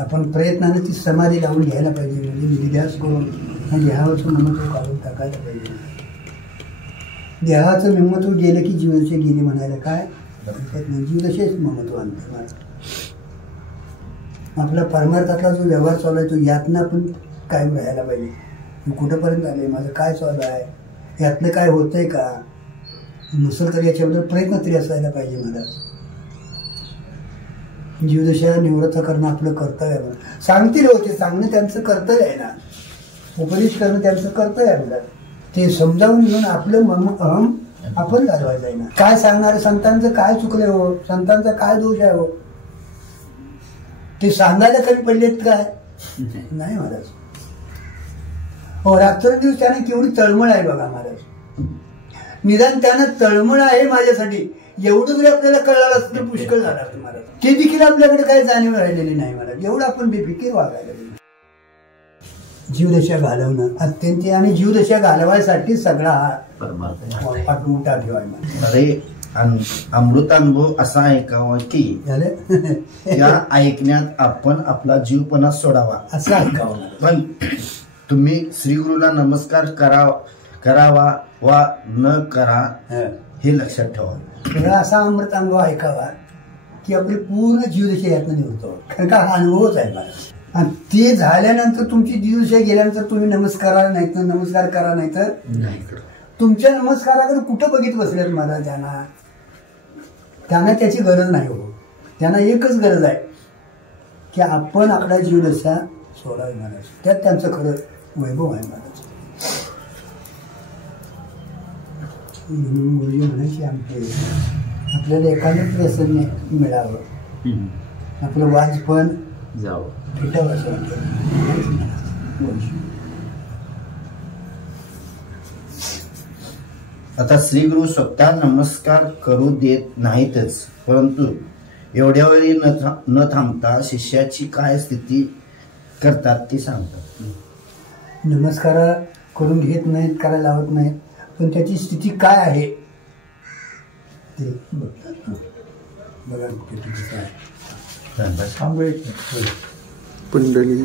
आपण प्रयत्नाने ती समाधी लावून घ्यायला पाहिजे, म्हणजे निर्ध्यास करून देहावरचं महत्त्व काढून टाकायला पाहिजे. देहाचं महत्त्व गेलं की जीवदशा गेली म्हणायला काय नाही, जीवदशेच महत्त्व आणते महाराज. आपला परमार्थातला जो व्यवहार चालू आहे तो यातनं आपण कायम राहायला पाहिजे. मी कुठंपर्यंत आले, माझं काय चालू आहे, यातनं काय होतंय का, नसेल तर याच्याबद्दल प्रयत्न तरी असायला पाहिजे महाराज. जीवदशा निवृत्त करणं आपलं कर्तव्य आहे. सांगतील होते, सांगणं त्यांचं कर्तव्य आहे ना, उपदेश करणं त्यांचं कर्तव्य आहे मला. ते समजावून घेऊन आपलं मम अहम आपण घालवायचं आहे ना. काय सांगणार, संतांचं काय चुकले हो, संतांचा काय दोष आहे हो, ते सांगायला कमी पडलेत काय नाही महाराज. हो रात्रदिवस त्याने केवढी तळमळ आहे बघा महाराज. निदान त्यानं तळमळ आहे माझ्यासाठी एवढं जरी आपल्याला कळलं असतं तर पुष्कळ झालं असतं महाराज. ते देखील आपल्याकडे काही जाणीव राहिलेली नाही महाराज. एवढं आपण बेफिकीर वागायला जीवदशा घालवणं अत्यंत, आणि जीवदशा घालवायसाठी सगळा हा पाठमोठा ठेवायला. अरे अमृतानुभव असा ऐकावा की या ऐकण्यात आपण आपला जीवपणा सोडावा असं ऐकावं. पण तुम्ही श्रीगुरूला नमस्कार करावा वा न करा हे लक्षात ठेवा. असा अमृत अनुभव ऐकावा की आपली पूर्ण जीवदशा यातनं निवृत्त हो. कारण का हा अनुभवच आहे मला. आणि ते झाल्यानंतर तुमची जीवदशा गेल्यानंतर तुम्ही नमस्कार नाही तर नमस्कार करा, नाही तर तुमच्या नमस्काराकडे कुठं बघित बसल्यात महाराज. त्यांना त्याची गरज नाही हो. त्यांना एकच गरज आहे की आपण आपला जीवदशा सोडावी महाराज. त्यात त्यांचं खरं वैभव आहे महाराज. म्हणून गुरुजी म्हणायचे आमचे आपल्याला एखादं प्रसन्न मिळावं, आपलं वाज पण जावं. फिटावं असं गुरुजी. आता श्री गुरु स्वतः नमस्कार करू देत नाहीतच, परंतु एवढ्यावरही न थांबता शिष्याची काय स्थिती करतात ते सांगतात. नमस्कार करून घेत नाहीत, करायला लावत नाहीत, पण त्याची स्थिती काय आहे ते बघतात. बघा त्याची काय धन्यवाद. थांबू एक मिनिट. पुंडली